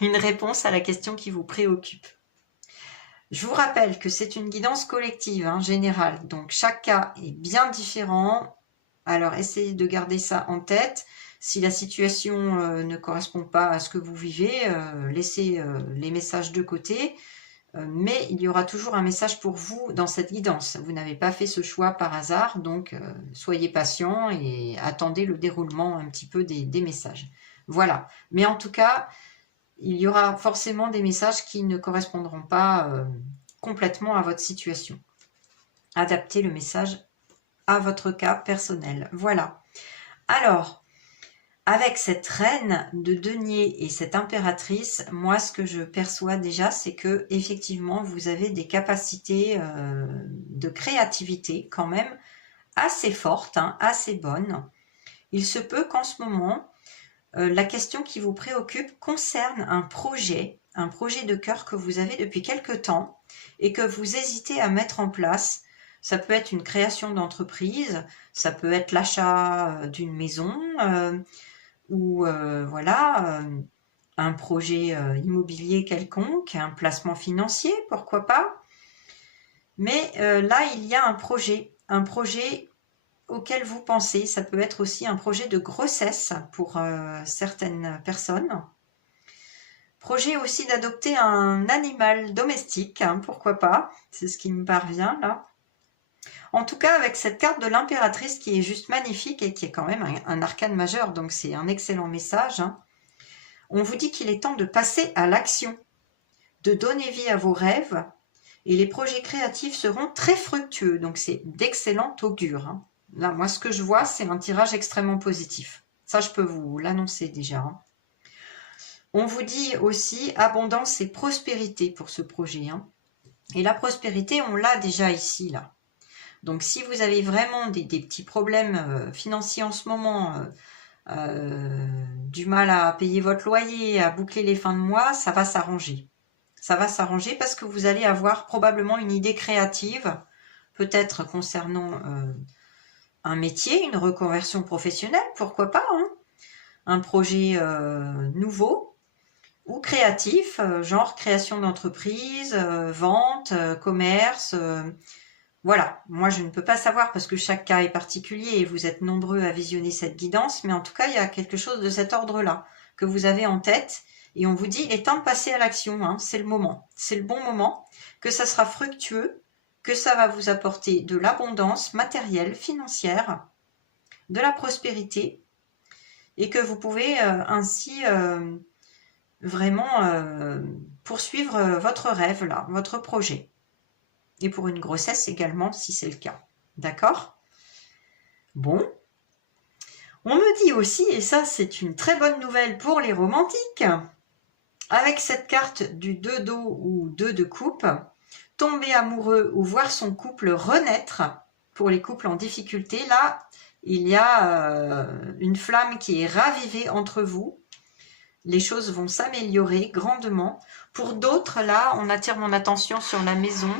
une réponse à la question qui vous préoccupe. Je vous rappelle que c'est une guidance collective, hein, générale, donc chaque cas est bien différent. Alors, essayez de garder ça en tête. Si la situation ne correspond pas à ce que vous vivez, laissez les messages de côté. Mais il y aura toujours un message pour vous dans cette guidance. Vous n'avez pas fait ce choix par hasard, donc soyez patient et attendez le déroulement un petit peu des messages. Voilà. Mais en tout cas, il y aura forcément des messages qui ne correspondront pas complètement à votre situation. Adaptez le message à votre cas personnel. Voilà. Alors, avec cette reine de denier et cette impératrice, moi, ce que je perçois déjà, c'est que effectivement, vous avez des capacités de créativité quand même assez fortes, hein, assez bonnes. Il se peut qu'en ce moment, la question qui vous préoccupe concerne un projet de cœur que vous avez depuis quelque temps et que vous hésitez à mettre en place. Ça peut être une création d'entreprise, ça peut être l'achat d'une maison ou voilà, un projet immobilier quelconque, un placement financier, pourquoi pas. Mais là, il y a un projet auquel vous pensez. Ça peut être aussi un projet de grossesse pour certaines personnes. Projet aussi d'adopter un animal domestique, hein, pourquoi pas. C'est ce qui me parvient là. En tout cas, avec cette carte de l'impératrice qui est juste magnifique et qui est quand même un arcane majeur, donc c'est un excellent message, hein. On vous dit qu'il est temps de passer à l'action, de donner vie à vos rêves, et les projets créatifs seront très fructueux, donc c'est d'excellent augure, hein. Là, moi, ce que je vois, c'est un tirage extrêmement positif. Ça, je peux vous l'annoncer déjà, hein. On vous dit aussi abondance et prospérité pour ce projet, hein. Et la prospérité, on l'a déjà ici, là. Donc, si vous avez vraiment des petits problèmes financiers en ce moment, du mal à payer votre loyer, à boucler les fins de mois, ça va s'arranger. Ça va s'arranger parce que vous allez avoir probablement une idée créative, peut-être concernant un métier, une reconversion professionnelle, pourquoi pas, hein, un projet nouveau ou créatif, genre création d'entreprise, vente, commerce. Voilà, moi je ne peux pas savoir parce que chaque cas est particulier et vous êtes nombreux à visionner cette guidance, mais en tout cas il y a quelque chose de cet ordre-là que vous avez en tête et on vous dit il est temps de passer à l'action, hein, c'est le moment, c'est le bon moment, que ça sera fructueux, que ça va vous apporter de l'abondance matérielle, financière, de la prospérité et que vous pouvez ainsi vraiment poursuivre votre rêve là, votre projet. Et pour une grossesse également, si c'est le cas. D'accord? Bon. On me dit aussi, et ça c'est une très bonne nouvelle pour les romantiques, avec cette carte du 2 d'eau ou 2 de coupe, tomber amoureux ou voir son couple renaître, pour les couples en difficulté, là, il y a une flamme qui est ravivée entre vous. Les choses vont s'améliorer grandement. Pour d'autres, là, on attire mon attention sur la maison.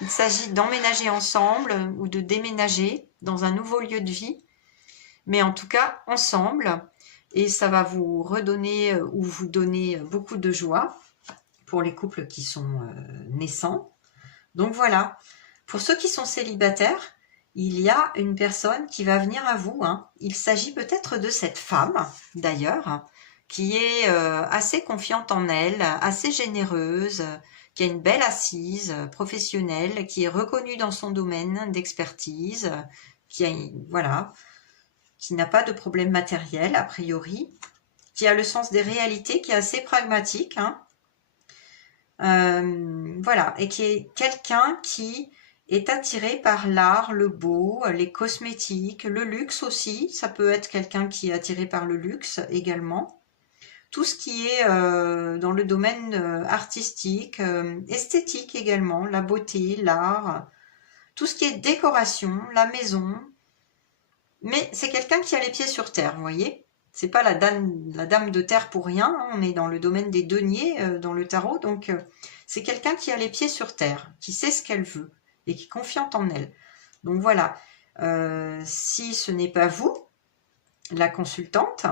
Il s'agit d'emménager ensemble ou de déménager dans un nouveau lieu de vie, mais en tout cas ensemble, et ça va vous redonner ou vous donner beaucoup de joie pour les couples qui sont naissants. Donc voilà, pour ceux qui sont célibataires, il y a une personne qui va venir à vous, hein. Il s'agit peut-être de cette femme, d'ailleurs, qui est assez confiante en elle, assez généreuse, qui a une belle assise professionnelle, qui est reconnue dans son domaine d'expertise, qui a, voilà, qui n'a pas de problème matériel a priori, qui a le sens des réalités, qui est assez pragmatique, hein. Voilà, et qui est quelqu'un qui est attiré par l'art, le beau, les cosmétiques, le luxe aussi. Ça peut être quelqu'un qui est attiré par le luxe également. Tout ce qui est dans le domaine artistique, esthétique également, la beauté, l'art, tout ce qui est décoration, la maison. Mais c'est quelqu'un qui a les pieds sur terre, vous voyez. C'est pas la dame de terre pour rien, hein. On est dans le domaine des deniers dans le tarot, donc c'est quelqu'un qui a les pieds sur terre, qui sait ce qu'elle veut et qui est confiante en elle. Donc voilà, si ce n'est pas vous, la consultante,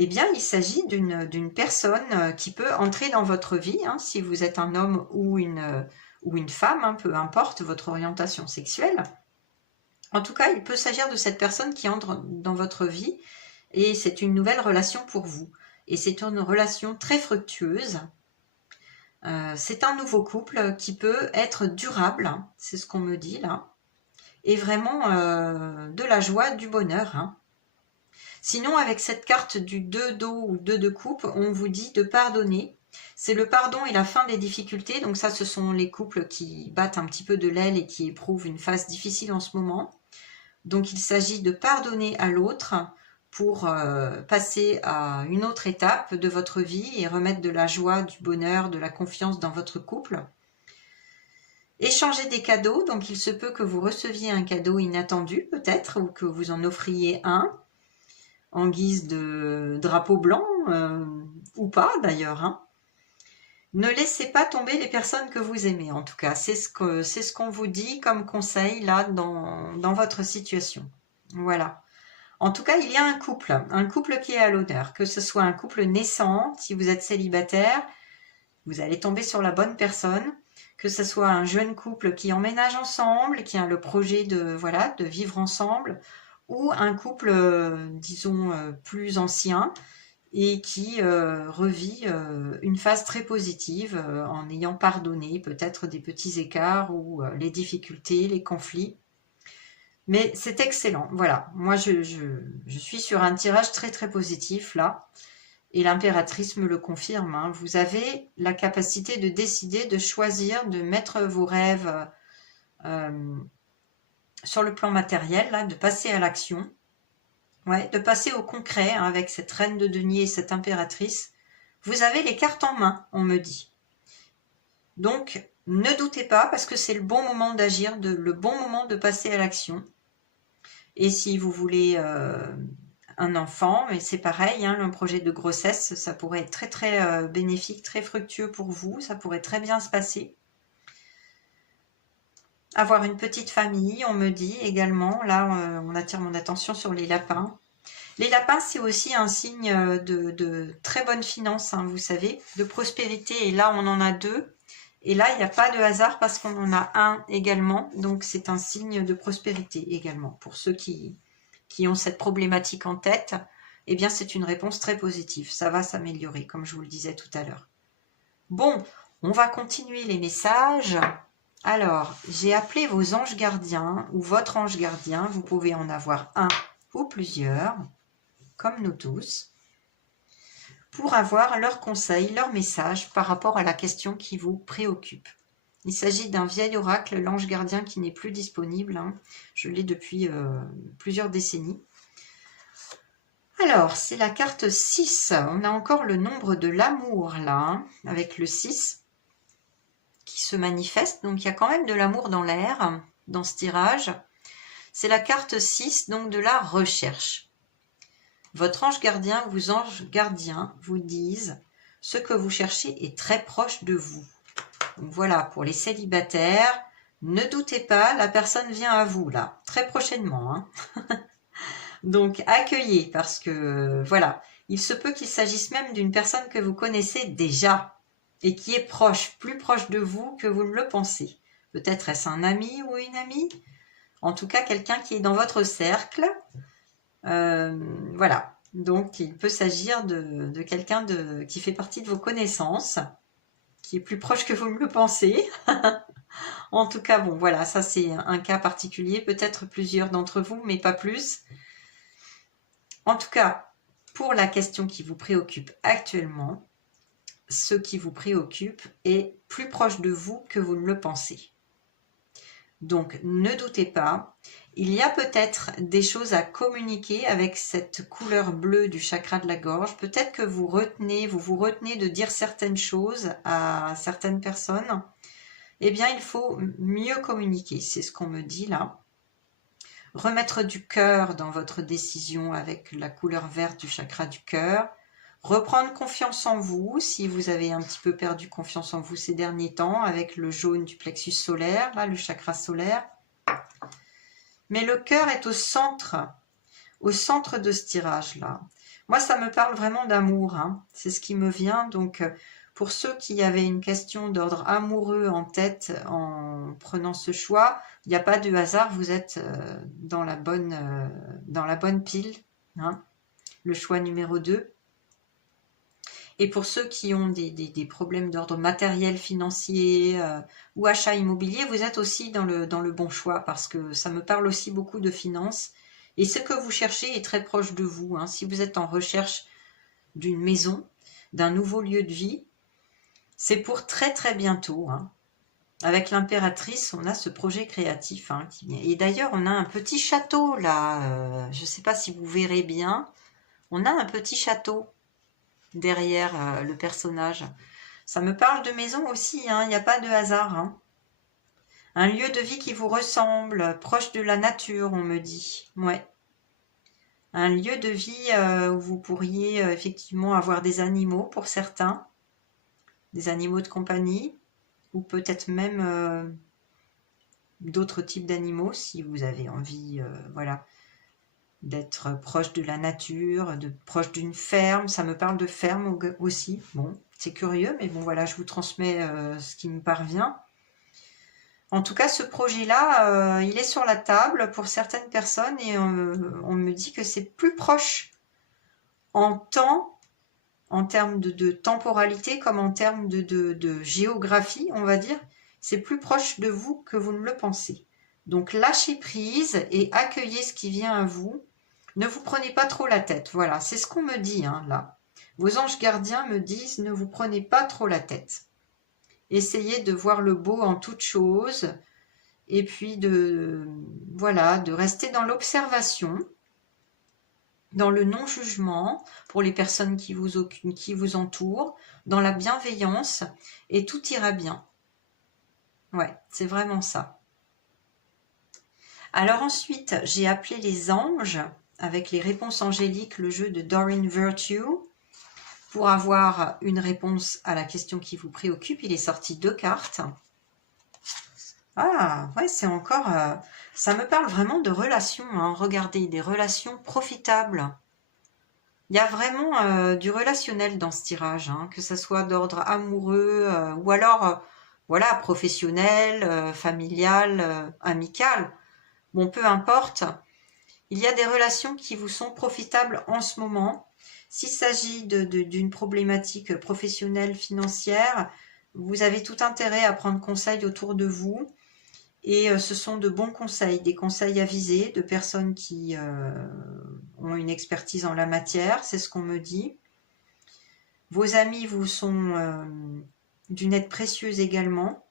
eh bien, il s'agit d'une personne qui peut entrer dans votre vie, hein, si vous êtes un homme ou une femme, hein, peu importe votre orientation sexuelle. En tout cas, il peut s'agir de cette personne qui entre dans votre vie et c'est une nouvelle relation pour vous. Et c'est une relation très fructueuse. C'est un nouveau couple qui peut être durable, hein, c'est ce qu'on me dit là, et vraiment de la joie, du bonheur, hein. Sinon, avec cette carte du 2 d'eau ou 2 de coupe, on vous dit de pardonner. C'est le pardon et la fin des difficultés. Donc ça, ce sont les couples qui battent un petit peu de l'aile et qui éprouvent une phase difficile en ce moment. Donc il s'agit de pardonner à l'autre pour passer à une autre étape de votre vie et remettre de la joie, du bonheur, de la confiance dans votre couple. Échanger des cadeaux. Donc il se peut que vous receviez un cadeau inattendu peut-être ou que vous en offriez un en guise de drapeau blanc, ou pas d'ailleurs, hein. Ne laissez pas tomber les personnes que vous aimez, en tout cas. C'est ce qu'on vous dit comme conseil là dans votre situation. Voilà. En tout cas, il y a un couple qui est à l'honneur. Que ce soit un couple naissant, si vous êtes célibataire, vous allez tomber sur la bonne personne. Que ce soit un jeune couple qui emménage ensemble, qui a le projet de vivre ensemble, ou un couple, disons, plus ancien et qui revit une phase très positive en ayant pardonné peut-être des petits écarts ou les difficultés, les conflits. Mais c'est excellent, voilà. Moi, je suis sur un tirage très très positif là, et l'impératrice me le confirme, hein. Vous avez la capacité de décider, de choisir, de mettre vos rêves sur le plan matériel, là, de passer à l'action, ouais, de passer au concret, hein, avec cette reine de denier et cette impératrice. Vous avez les cartes en main, on me dit. Donc, ne doutez pas, parce que c'est le bon moment d'agir, le bon moment de passer à l'action. Et si vous voulez un enfant, mais c'est pareil, hein, un projet de grossesse, ça pourrait être très très bénéfique, très fructueux pour vous, ça pourrait très bien se passer. Avoir une petite famille, on me dit également. Là, on attire mon attention sur les lapins. Les lapins, c'est aussi un signe de très bonne finance, hein, vous savez, de prospérité. Et là, on en a deux. Et là, il n'y a pas de hasard parce qu'on en a un également. Donc, c'est un signe de prospérité également. Pour ceux qui ont cette problématique en tête, eh bien, c'est une réponse très positive. Ça va s'améliorer, comme je vous le disais tout à l'heure. Bon, on va continuer les messages. Alors, j'ai appelé vos anges gardiens ou votre ange gardien. Vous pouvez en avoir un ou plusieurs, comme nous tous, pour avoir leurs conseils, leurs messages par rapport à la question qui vous préoccupe. Il s'agit d'un vieil oracle, l'ange gardien qui n'est plus disponible. Hein. Je l'ai depuis plusieurs décennies. Alors, c'est la carte 6. On a encore le nombre de l'amour là, hein, avec le 6 qui se manifeste. Donc, il y a quand même de l'amour dans l'air, dans ce tirage. C'est la carte 6, donc de la recherche. Votre ange gardien, vos anges gardiens vous disent ce que vous cherchez est très proche de vous. Donc voilà, pour les célibataires, ne doutez pas, la personne vient à vous là, très prochainement. Hein. Donc accueillez, parce que voilà, il se peut qu'il s'agisse même d'une personne que vous connaissez déjà et qui est proche, plus proche de vous que vous ne le pensez. Peut-être est-ce un ami ou une amie, en tout cas quelqu'un qui est dans votre cercle. Voilà, donc il peut s'agir de quelqu'un qui fait partie de vos connaissances, qui est plus proche que vous ne le pensez. En tout cas, bon, voilà, ça c'est un cas particulier, peut-être plusieurs d'entre vous, mais pas plus. En tout cas, pour la question qui vous préoccupe actuellement, ce qui vous préoccupe est plus proche de vous que vous ne le pensez. Donc, ne doutez pas, il y a peut-être des choses à communiquer avec cette couleur bleue du chakra de la gorge. Peut-être que vous vous retenez de dire certaines choses à certaines personnes. Eh bien, il faut mieux communiquer, c'est ce qu'on me dit là. Remettre du cœur dans votre décision avec la couleur verte du chakra du cœur. Reprendre confiance en vous, si vous avez un petit peu perdu confiance en vous ces derniers temps, avec le jaune du plexus solaire, là, le chakra solaire. Mais le cœur est au centre de ce tirage-là. Moi, ça me parle vraiment d'amour, hein. C'est ce qui me vient. Donc, pour ceux qui avaient une question d'ordre amoureux en tête en prenant ce choix, il n'y a pas de hasard, vous êtes dans la bonne pile, hein. Le choix numéro 2. Et pour ceux qui ont des problèmes d'ordre matériel, financier ou achat immobilier, vous êtes aussi dans le bon choix parce que ça me parle aussi beaucoup de finances. Et ce que vous cherchez est très proche de vous. Hein. Si vous êtes en recherche d'une maison, d'un nouveau lieu de vie, c'est pour très très bientôt. Hein. Avec l'impératrice, on a ce projet créatif. Hein, et d'ailleurs, on a un petit château là. Je ne sais pas si vous verrez bien. On a un petit château derrière le personnage. Ça me parle de maison aussi, hein, il n'y a pas de hasard. Hein. Un lieu de vie qui vous ressemble, proche de la nature, on me dit. Ouais. Un lieu de vie où vous pourriez effectivement avoir des animaux pour certains, des animaux de compagnie, ou peut-être même d'autres types d'animaux si vous avez envie, voilà, d'être proche de la nature, proche d'une ferme. Ça me parle de ferme aussi. Bon, c'est curieux, mais bon, voilà, je vous transmets ce qui me parvient. En tout cas, ce projet-là, il est sur la table pour certaines personnes et on me dit que c'est plus proche en temps, en termes de temporalité, comme en termes de géographie, on va dire. C'est plus proche de vous que vous ne le pensez. Donc, lâchez prise et accueillez ce qui vient à vous. Ne vous prenez pas trop la tête. Voilà, c'est ce qu'on me dit hein, là. Vos anges gardiens me disent ne vous prenez pas trop la tête. Essayez de voir le beau en toute chose et puis de rester dans l'observation, dans le non-jugement pour les personnes qui vous entourent, dans la bienveillance et tout ira bien. Ouais, c'est vraiment ça. Alors ensuite, j'ai appelé les anges avec les réponses angéliques, le jeu de Doreen Virtue, pour avoir une réponse à la question qui vous préoccupe. Il est sorti 2 cartes. Ah, ouais, c'est encore... ça me parle vraiment de relations, hein. Regardez, des relations profitables. Il y a vraiment du relationnel dans ce tirage, hein, que ça soit d'ordre amoureux ou alors, voilà, professionnel, familial, amical. Bon, peu importe. Il y a des relations qui vous sont profitables en ce moment. S'il s'agit d'une problématique professionnelle, financière, vous avez tout intérêt à prendre conseil autour de vous. Et ce sont de bons conseils, des conseils avisés de personnes qui ont une expertise en la matière, c'est ce qu'on me dit. Vos amis vous sont d'une aide précieuse également,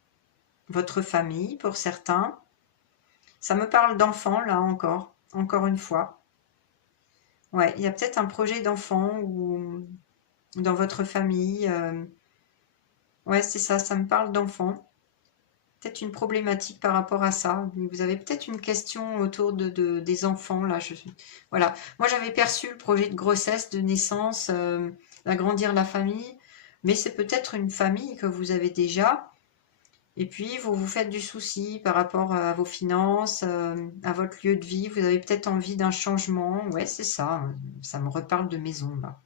votre famille pour certains. Ça me parle d'enfants là encore une fois. Ouais, il y a peut-être un projet d'enfant ou dans votre famille. Ouais, c'est ça, ça me parle d'enfants. Peut-être une problématique par rapport à ça. Vous avez peut-être une question autour des enfants là. Voilà. Moi, j'avais perçu le projet de grossesse, de naissance, d'agrandir la famille, mais c'est peut-être une famille que vous avez déjà. Et puis, vous vous faites du souci par rapport à vos finances, à votre lieu de vie. Vous avez peut-être envie d'un changement. Ouais, c'est ça. Ça me reparle de maison là.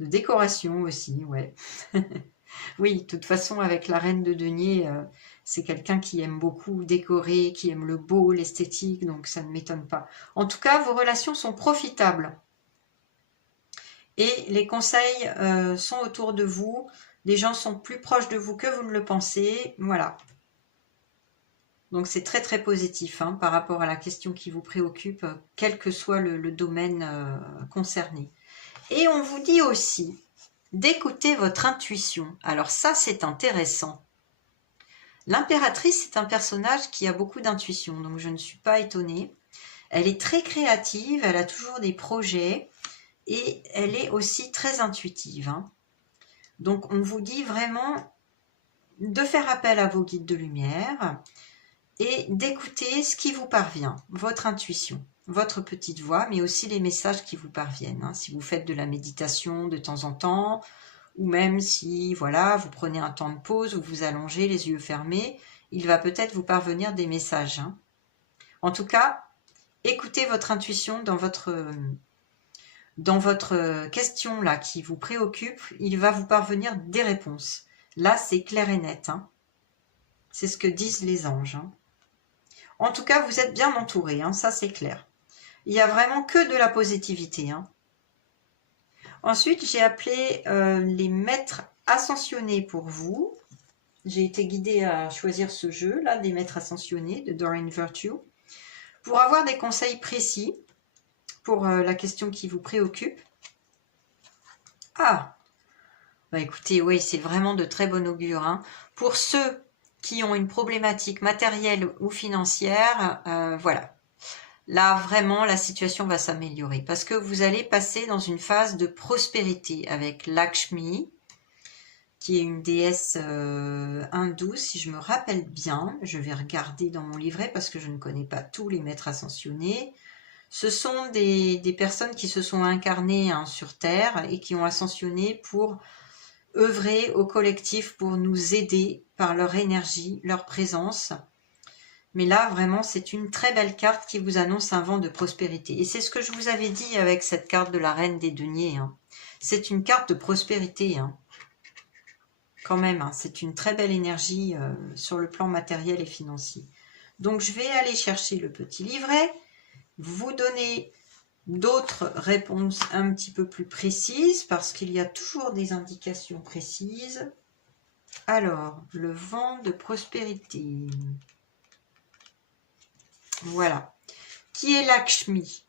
De décoration aussi, ouais. Oui, de toute façon, avec la reine de denier, c'est quelqu'un qui aime beaucoup décorer, qui aime le beau, l'esthétique, donc ça ne m'étonne pas. En tout cas, vos relations sont profitables. Et les conseils sont autour de vous. Les gens sont plus proches de vous que vous ne le pensez. Voilà. Donc c'est très très positif hein, par rapport à la question qui vous préoccupe, quel que soit le domaine concerné. Et on vous dit aussi d'écouter votre intuition. Alors ça, c'est intéressant. L'impératrice, c'est un personnage qui a beaucoup d'intuition, donc je ne suis pas étonnée. Elle est très créative, elle a toujours des projets et elle est aussi très intuitive. Hein. Donc on vous dit vraiment de faire appel à vos guides de lumière et d'écouter ce qui vous parvient, votre intuition, votre petite voix, mais aussi les messages qui vous parviennent. Hein. Si vous faites de la méditation de temps en temps, ou même si voilà, vous prenez un temps de pause, vous vous allongez les yeux fermés, il va peut-être vous parvenir des messages. Hein. En tout cas, écoutez votre intuition dans votre question là qui vous préoccupe, il va vous parvenir des réponses. Là, c'est clair et net. Hein. C'est ce que disent les anges. Hein. En tout cas, vous êtes bien entouré, hein, ça c'est clair. Il n'y a vraiment que de la positivité. Hein. Ensuite, j'ai appelé les maîtres ascensionnés pour vous. J'ai été guidée à choisir ce jeu, là, des maîtres ascensionnés de Doreen Virtue, pour avoir des conseils précis pour la question qui vous préoccupe. Ah, bah écoutez, oui, c'est vraiment de très bon augure. Hein. Pour ceux qui ont une problématique matérielle ou financière, voilà. Là, vraiment, la situation va s'améliorer parce que vous allez passer dans une phase de prospérité avec Lakshmi, qui est une déesse hindoue, si je me rappelle bien. Je vais regarder dans mon livret parce que je ne connais pas tous les maîtres ascensionnés. Ce sont des personnes qui se sont incarnées hein, sur Terre et qui ont ascensionné pour œuvrer au collectif, pour nous aider par leur énergie, leur présence. Mais là, vraiment, c'est une très belle carte qui vous annonce un vent de prospérité. Et c'est ce que je vous avais dit avec cette carte de la reine des deniers. Hein. C'est une carte de prospérité. Hein. Quand même, hein, c'est une très belle énergie sur le plan matériel et financier. Donc, je vais aller chercher le petit livret, vous donner d'autres réponses un petit peu plus précises, parce qu'il y a toujours des indications précises. Alors, le vent de prospérité. Voilà. Qui est Lakshmi?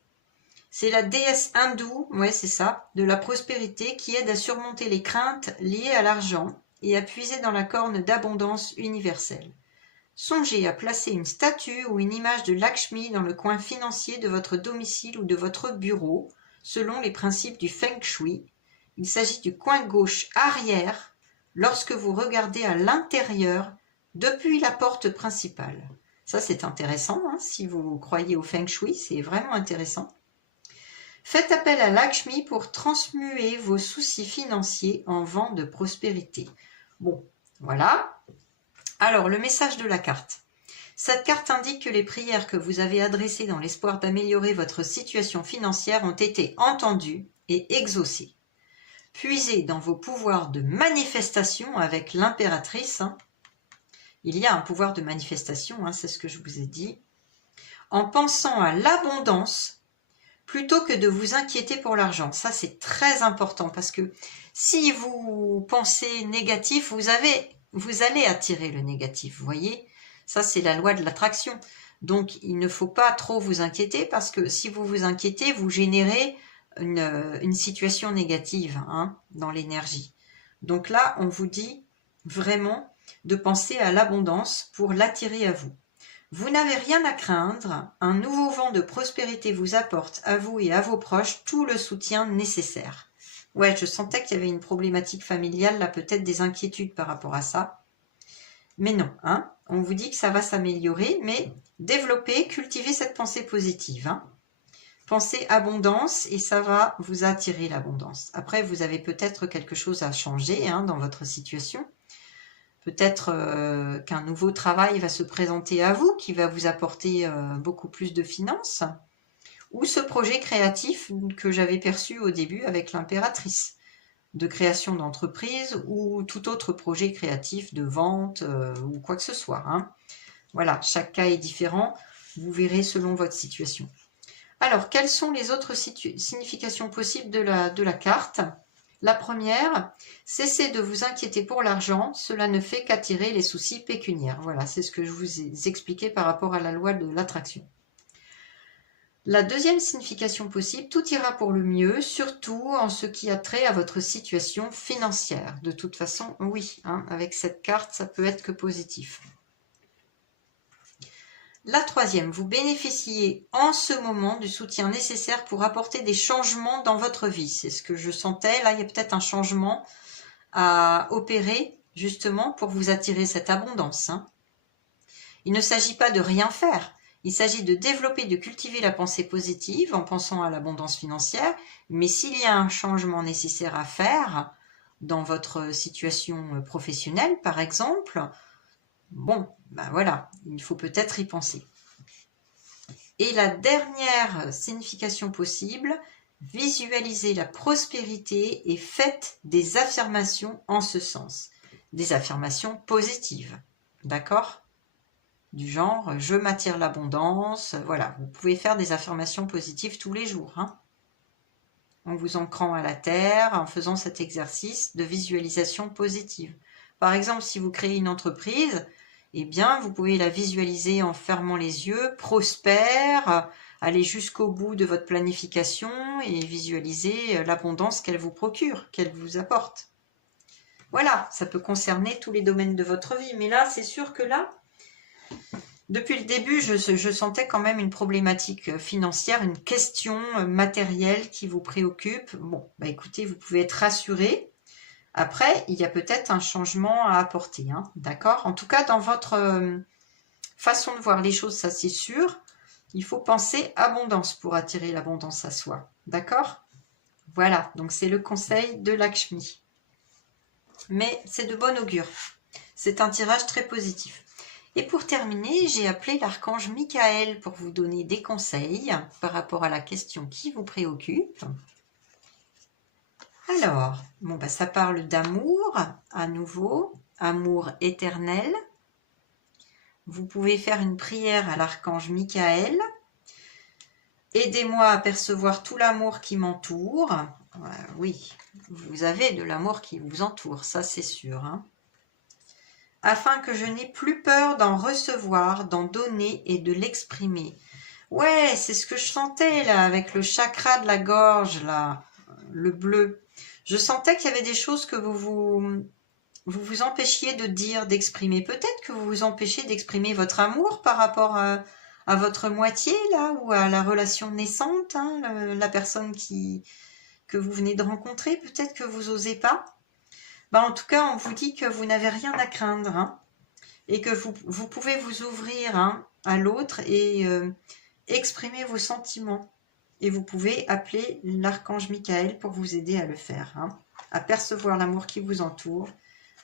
C'est la déesse hindoue, ouais c'est ça, de la prospérité qui aide à surmonter les craintes liées à l'argent et à puiser dans la corne d'abondance universelle. Songez à placer une statue ou une image de Lakshmi dans le coin financier de votre domicile ou de votre bureau, selon les principes du Feng Shui. Il s'agit du coin gauche arrière lorsque vous regardez à l'intérieur depuis la porte principale. Ça, c'est intéressant, hein, si vous croyez au Feng Shui, c'est vraiment intéressant. Faites appel à Lakshmi pour transmuer vos soucis financiers en vent de prospérité. Bon, voilà. Alors, le message de la carte. Cette carte indique que les prières que vous avez adressées dans l'espoir d'améliorer votre situation financière ont été entendues et exaucées. Puisez dans vos pouvoirs de manifestation avec l'impératrice. Il y a un pouvoir de manifestation, c'est ce que je vous ai dit. En pensant à l'abondance, plutôt que de vous inquiéter pour l'argent. Ça, c'est très important parce que si vous pensez négatif, vous allez attirer le négatif, vous voyez. Ça, c'est la loi de l'attraction. Donc, il ne faut pas trop vous inquiéter parce que si vous vous inquiétez, vous générez une situation négative dans l'énergie. Donc là, on vous dit vraiment de penser à l'abondance pour l'attirer à vous. Vous n'avez rien à craindre, un nouveau vent de prospérité vous apporte à vous et à vos proches tout le soutien nécessaire. Ouais, je sentais qu'il y avait une problématique familiale, là peut-être des inquiétudes par rapport à ça. Mais non, on vous dit que ça va s'améliorer, mais développez, cultivez cette pensée positive. Pensez abondance et ça va vous attirer l'abondance. Après, vous avez peut-être quelque chose à changer dans votre situation. Peut-être qu'un nouveau travail va se présenter à vous, qui va vous apporter beaucoup plus de finances. Ou ce projet créatif que j'avais perçu au début avec l'impératrice, de création d'entreprise ou tout autre projet créatif de vente ou quoi que ce soit. Voilà, chaque cas est différent. Vous verrez selon votre situation. Alors, quelles sont les autres significations possibles de la carte ? La première, cessez de vous inquiéter pour l'argent, cela ne fait qu'attirer les soucis pécuniaires. Voilà, c'est ce que je vous ai expliqué par rapport à la loi de l'attraction. La deuxième signification possible, tout ira pour le mieux, surtout en ce qui a trait à votre situation financière. De toute façon, oui, avec cette carte, ça peut être que positif. La troisième, vous bénéficiez en ce moment du soutien nécessaire pour apporter des changements dans votre vie. C'est ce que je sentais. Là, il y a peut-être un changement à opérer justement pour vous attirer cette abondance. Il ne s'agit pas de rien faire. Il s'agit de développer, de cultiver la pensée positive en pensant à l'abondance financière. Mais s'il y a un changement nécessaire à faire dans votre situation professionnelle, par exemple, bon, voilà, il faut peut-être y penser. Et la dernière signification possible, visualisez la prospérité et faites des affirmations en ce sens. Des affirmations positives, d'accord ? Du genre, je m'attire l'abondance, voilà, vous pouvez faire des affirmations positives tous les jours, en vous ancrant à la terre, en faisant cet exercice de visualisation positive. Par exemple, si vous créez une entreprise, eh bien, vous pouvez la visualiser en fermant les yeux, prospère, aller jusqu'au bout de votre planification et visualiser l'abondance qu'elle vous procure, qu'elle vous apporte. Voilà, ça peut concerner tous les domaines de votre vie. Mais là, c'est sûr que là, depuis le début, je sentais quand même une problématique financière, une question matérielle qui vous préoccupe. Bon, écoutez, vous pouvez être rassurés. Après, il y a peut-être un changement à apporter, d'accord ? En tout cas, dans votre façon de voir les choses, ça c'est sûr, il faut penser abondance pour attirer l'abondance à soi, d'accord ? Voilà, donc c'est le conseil de Lakshmi. Mais c'est de bon augure. C'est un tirage très positif. Et pour terminer, j'ai appelé l'archange Michael pour vous donner des conseils par rapport à la question qui vous préoccupe. Alors, ça parle d'amour, à nouveau, amour éternel. Vous pouvez faire une prière à l'archange Michael. Aidez-moi à percevoir tout l'amour qui m'entoure. Oui, vous avez de l'amour qui vous entoure, ça c'est sûr. Afin que je n'ai plus peur d'en recevoir, d'en donner et de l'exprimer. Ouais, c'est ce que je sentais là, avec le chakra de la gorge, là, le bleu. Je sentais qu'il y avait des choses que vous vous empêchiez de dire, d'exprimer. Peut-être que vous vous empêchez d'exprimer votre amour par rapport à votre moitié, là, ou à la relation naissante, la personne que vous venez de rencontrer. Peut-être que vous n'osez pas. En tout cas, on vous dit que vous n'avez rien à craindre, et que vous pouvez vous ouvrir à l'autre et exprimer vos sentiments. Et vous pouvez appeler l'archange Michael pour vous aider à le faire, à percevoir l'amour qui vous entoure,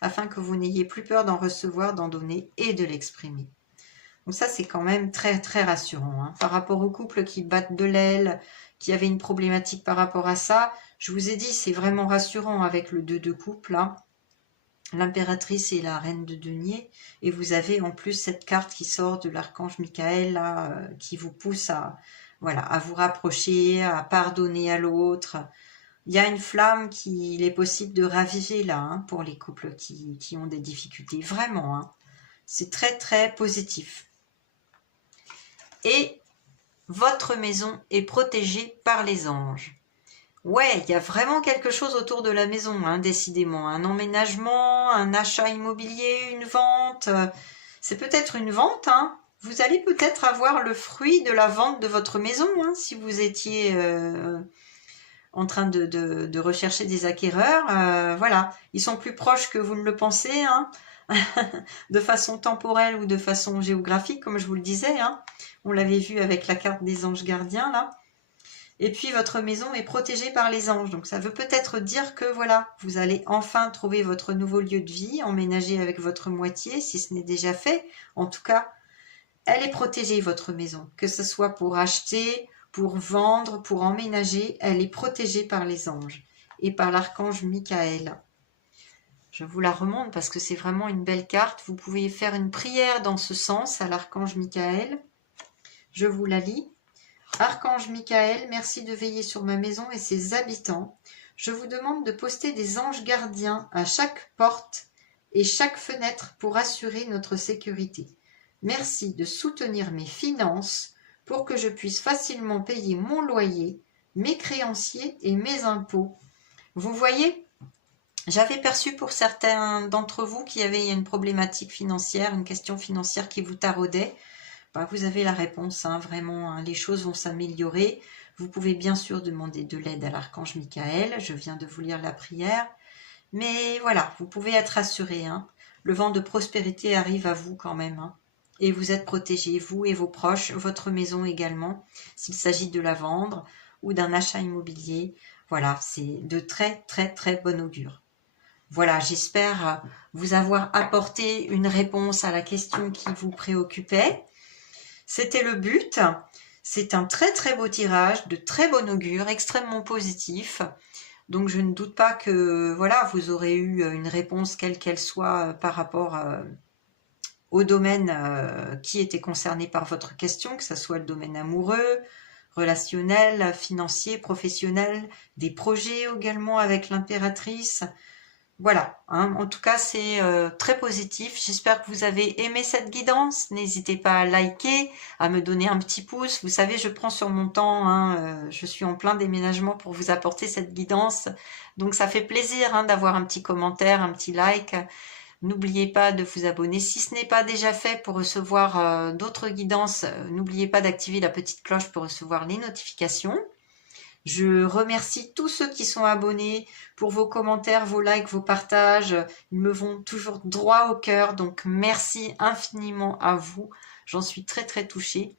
afin que vous n'ayez plus peur d'en recevoir, d'en donner et de l'exprimer. Donc ça, c'est quand même très, très rassurant. Hein. Par rapport aux couples qui battent de l'aile, qui avaient une problématique par rapport à ça, je vous ai dit, c'est vraiment rassurant avec le 2 de coupe, là. L'impératrice et la reine de denier. Et vous avez en plus cette carte qui sort de l'archange Michael, là, qui vous pousse à, voilà, à vous rapprocher, à pardonner à l'autre. Il y a une flamme qu'il est possible de raviver là, hein, pour les couples qui ont des difficultés. Vraiment, hein. C'est très, très positif. Et votre maison est protégée par les anges. Ouais, il y a vraiment quelque chose autour de la maison, hein, décidément. Un emménagement, un achat immobilier, une vente. C'est peut-être une vente, hein. Vous allez peut-être avoir le fruit de la vente de votre maison, hein, si vous étiez en train de rechercher des acquéreurs. Voilà, ils sont plus proches que vous ne le pensez, hein. De façon temporelle ou de façon géographique, comme je vous le disais. Hein. On l'avait vu avec la carte des anges gardiens, là. Et puis, votre maison est protégée par les anges. Donc, ça veut peut-être dire que, voilà, vous allez enfin trouver votre nouveau lieu de vie, emménager avec votre moitié, si ce n'est déjà fait. En tout cas, elle est protégée, votre maison. Que ce soit pour acheter, pour vendre, pour emménager, elle est protégée par les anges et par l'archange Michael. Je vous la remonte parce que c'est vraiment une belle carte. Vous pouvez faire une prière dans ce sens à l'archange Michael. Je vous la lis. Archange Michael, merci de veiller sur ma maison et ses habitants. Je vous demande de poster des anges gardiens à chaque porte et chaque fenêtre pour assurer notre sécurité. Merci de soutenir mes finances pour que je puisse facilement payer mon loyer, mes créanciers et mes impôts. Vous voyez, j'avais perçu pour certains d'entre vous qui avaient une problématique financière, une question financière qui vous taraudait. Vous avez la réponse, hein, vraiment, hein, les choses vont s'améliorer. Vous pouvez bien sûr demander de l'aide à l'archange Michael, je viens de vous lire la prière. Mais voilà, vous pouvez être rassuré, hein. Le vent de prospérité arrive à vous quand même. Hein. Et vous êtes protégés, vous et vos proches, votre maison également, s'il s'agit de la vendre ou d'un achat immobilier. Voilà, c'est de très très très bon augure. Voilà, j'espère vous avoir apporté une réponse à la question qui vous préoccupait. C'était le but. C'est un très très beau tirage, de très bon augure, extrêmement positif. Donc je ne doute pas que voilà, vous aurez eu une réponse quelle qu'elle soit par rapport au domaine qui était concerné par votre question, que ce soit le domaine amoureux, relationnel, financier, professionnel, des projets également avec l'impératrice. Voilà, hein. En tout cas, c'est très positif. J'espère que vous avez aimé cette guidance. N'hésitez pas à liker, à me donner un petit pouce. Vous savez, je prends sur mon temps. Hein, je suis en plein déménagement pour vous apporter cette guidance. Donc, ça fait plaisir hein, d'avoir un petit commentaire, un petit like. N'oubliez pas de vous abonner si ce n'est pas déjà fait pour recevoir d'autres guidances. N'oubliez pas d'activer la petite cloche pour recevoir les notifications. Je remercie tous ceux qui sont abonnés pour vos commentaires, vos likes, vos partages. Ils me vont toujours droit au cœur. Donc, merci infiniment à vous. J'en suis très, très touchée.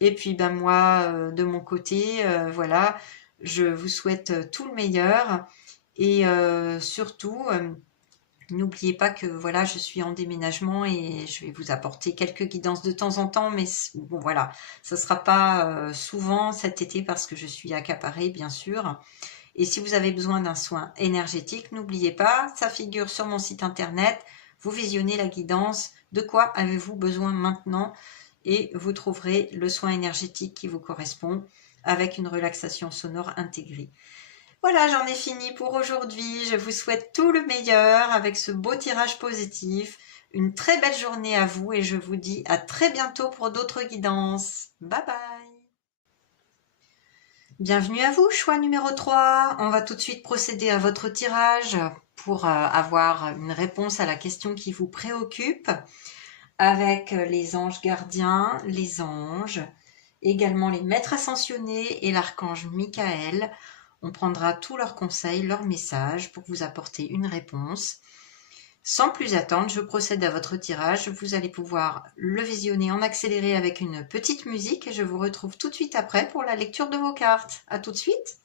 Et puis, ben moi, de mon côté, voilà, je vous souhaite tout le meilleur. Et surtout, n'oubliez pas que voilà, je suis en déménagement et je vais vous apporter quelques guidances de temps en temps, mais bon voilà, ça ne sera pas souvent cet été parce que je suis accaparée bien sûr. Et si vous avez besoin d'un soin énergétique, n'oubliez pas, ça figure sur mon site internet, vous visionnez la guidance, de quoi avez-vous besoin maintenant et vous trouverez le soin énergétique qui vous correspond avec une relaxation sonore intégrée. Voilà, j'en ai fini pour aujourd'hui. Je vous souhaite tout le meilleur avec ce beau tirage positif. Une très belle journée à vous et je vous dis à très bientôt pour d'autres guidances. Bye bye. Bienvenue à vous, choix numéro 3. On va tout de suite procéder à votre tirage pour avoir une réponse à la question qui vous préoccupe avec les anges gardiens, les anges, également les maîtres ascensionnés et l'archange Michael. On prendra tous leurs conseils, leurs messages pour vous apporter une réponse. Sans plus attendre, je procède à votre tirage. Vous allez pouvoir le visionner en accéléré avec une petite musique et je vous retrouve tout de suite après pour la lecture de vos cartes. À tout de suite.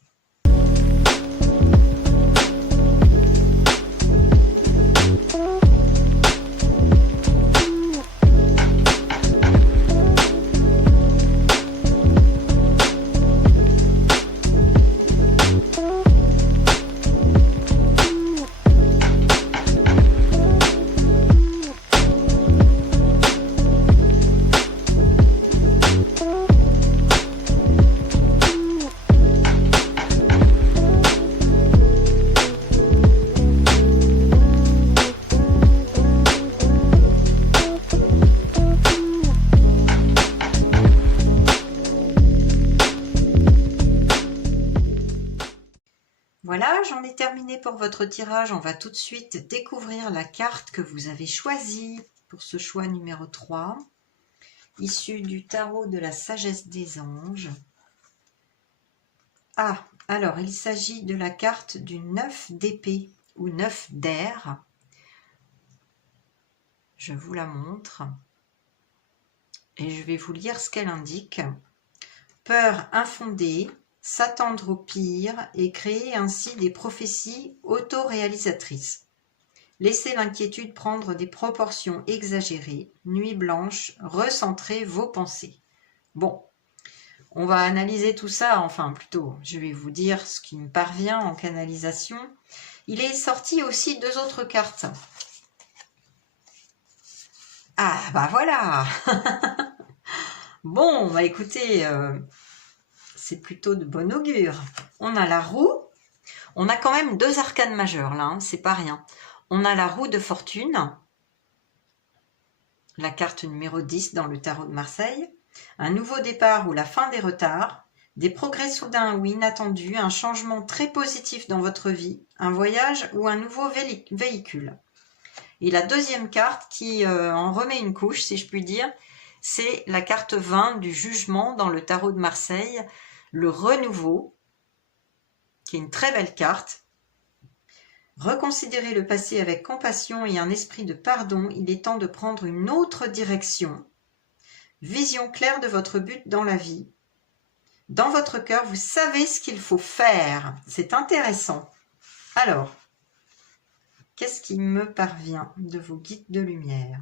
Voilà, j'en ai terminé pour votre tirage. On va tout de suite découvrir la carte que vous avez choisie pour ce choix numéro 3, issu du tarot de la sagesse des anges. Ah, alors il s'agit de la carte du 9 d'épée ou 9 d'air. Je vous la montre et je vais vous lire ce qu'elle indique. Peur infondée, s'attendre au pire et créer ainsi des prophéties autoréalisatrices. Laissez l'inquiétude prendre des proportions exagérées. Nuit blanche, recentrez vos pensées. Bon, on va analyser tout ça, enfin plutôt, je vais vous dire ce qui me parvient en canalisation. Il est sorti aussi 2 autres cartes. Ah bah voilà. Bon, bah écoutez, c'est plutôt de bon augure. On a la roue, on a quand même 2 arcanes majeures là, hein, c'est pas rien. On a la roue de fortune, la carte numéro 10 dans le tarot de Marseille, un nouveau départ ou la fin des retards, des progrès soudains ou inattendus, un changement très positif dans votre vie, un voyage ou un nouveau véhicule. Et la deuxième carte qui en remet une couche, si je puis dire, c'est la carte 20 du jugement dans le tarot de Marseille, le renouveau, qui est une très belle carte. Reconsidérez le passé avec compassion et un esprit de pardon, il est temps de prendre une autre direction. Vision claire de votre but dans la vie. Dans votre cœur, vous savez ce qu'il faut faire. C'est intéressant. Alors, qu'est-ce qui me parvient de vos guides de lumière?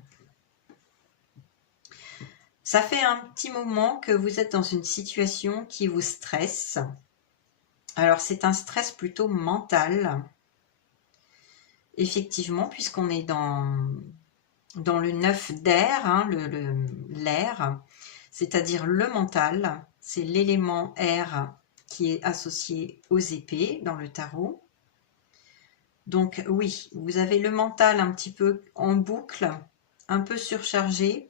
Ça fait un petit moment que vous êtes dans une situation qui vous stresse. Alors, c'est un stress plutôt mental. Effectivement, puisqu'on est dans le 9 d'air, hein, l'air, c'est-à-dire le mental, c'est l'élément air qui est associé aux épées dans le tarot. Donc oui, vous avez le mental un petit peu en boucle, un peu surchargé,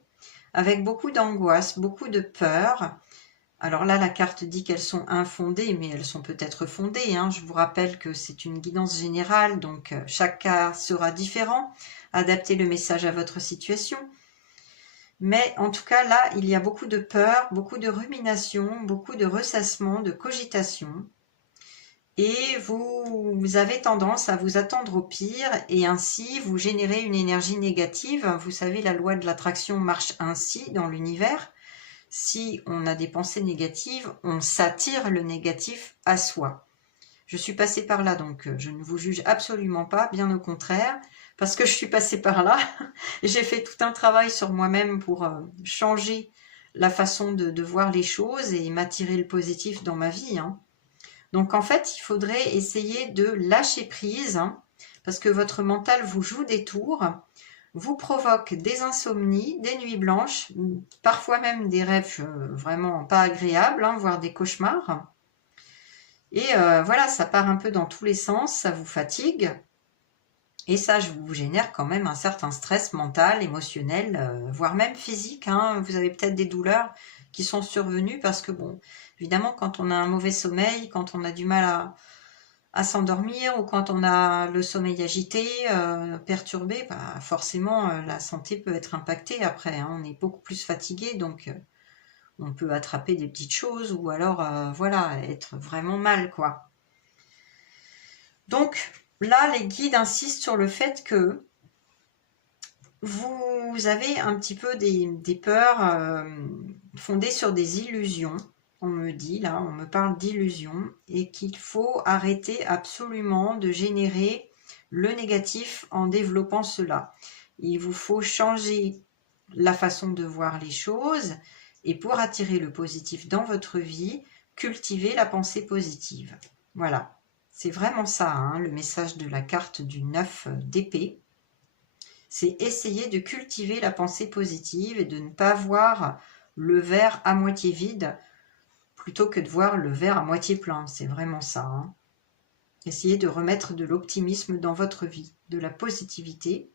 avec beaucoup d'angoisse, beaucoup de peur. Alors là, la carte dit qu'elles sont infondées, mais elles sont peut-être fondées, hein. Je vous rappelle que c'est une guidance générale, donc chaque cas sera différent. Adaptez le message à votre situation. Mais en tout cas, là, il y a beaucoup de peur, beaucoup de rumination, beaucoup de ressassement, de cogitation. Et vous avez tendance à vous attendre au pire et ainsi vous générez une énergie négative. Vous savez, la loi de l'attraction marche ainsi dans l'univers. Si on a des pensées négatives, on s'attire le négatif à soi. Je suis passée par là, donc je ne vous juge absolument pas, bien au contraire, parce que je suis passée par là. J'ai fait tout un travail sur moi-même pour changer la façon de voir les choses et m'attirer le positif dans ma vie, hein. Donc en fait, il faudrait essayer de lâcher prise, hein, parce que votre mental vous joue des tours, vous provoque des insomnies, des nuits blanches, parfois même des rêves vraiment pas agréables, hein, voire des cauchemars. Et voilà, ça part un peu dans tous les sens, ça vous fatigue. Et ça vous génère quand même un certain stress mental, émotionnel, voire même physique, hein. Vous avez peut-être des douleurs qui sont survenues parce que, bon, évidemment, quand on a un mauvais sommeil, quand on a du mal à s'endormir ou quand on a le sommeil agité, perturbé, bah, forcément, la santé peut être impactée après, hein. On est beaucoup plus fatigué, donc on peut attraper des petites choses ou alors, voilà, être vraiment mal, quoi. Donc, là, les guides insistent sur le fait que vous avez un petit peu des peurs fondées sur des illusions. On me dit, là, on me parle d'illusions et qu'il faut arrêter absolument de générer le négatif en développant cela. Il vous faut changer la façon de voir les choses et pour attirer le positif dans votre vie, cultiver la pensée positive. Voilà. C'est vraiment ça, hein, le message de la carte du 9 d'épée. C'est essayer de cultiver la pensée positive et de ne pas voir le verre à moitié vide plutôt que de voir le verre à moitié plein. C'est vraiment ça, hein. Essayez de remettre de l'optimisme dans votre vie, de la positivité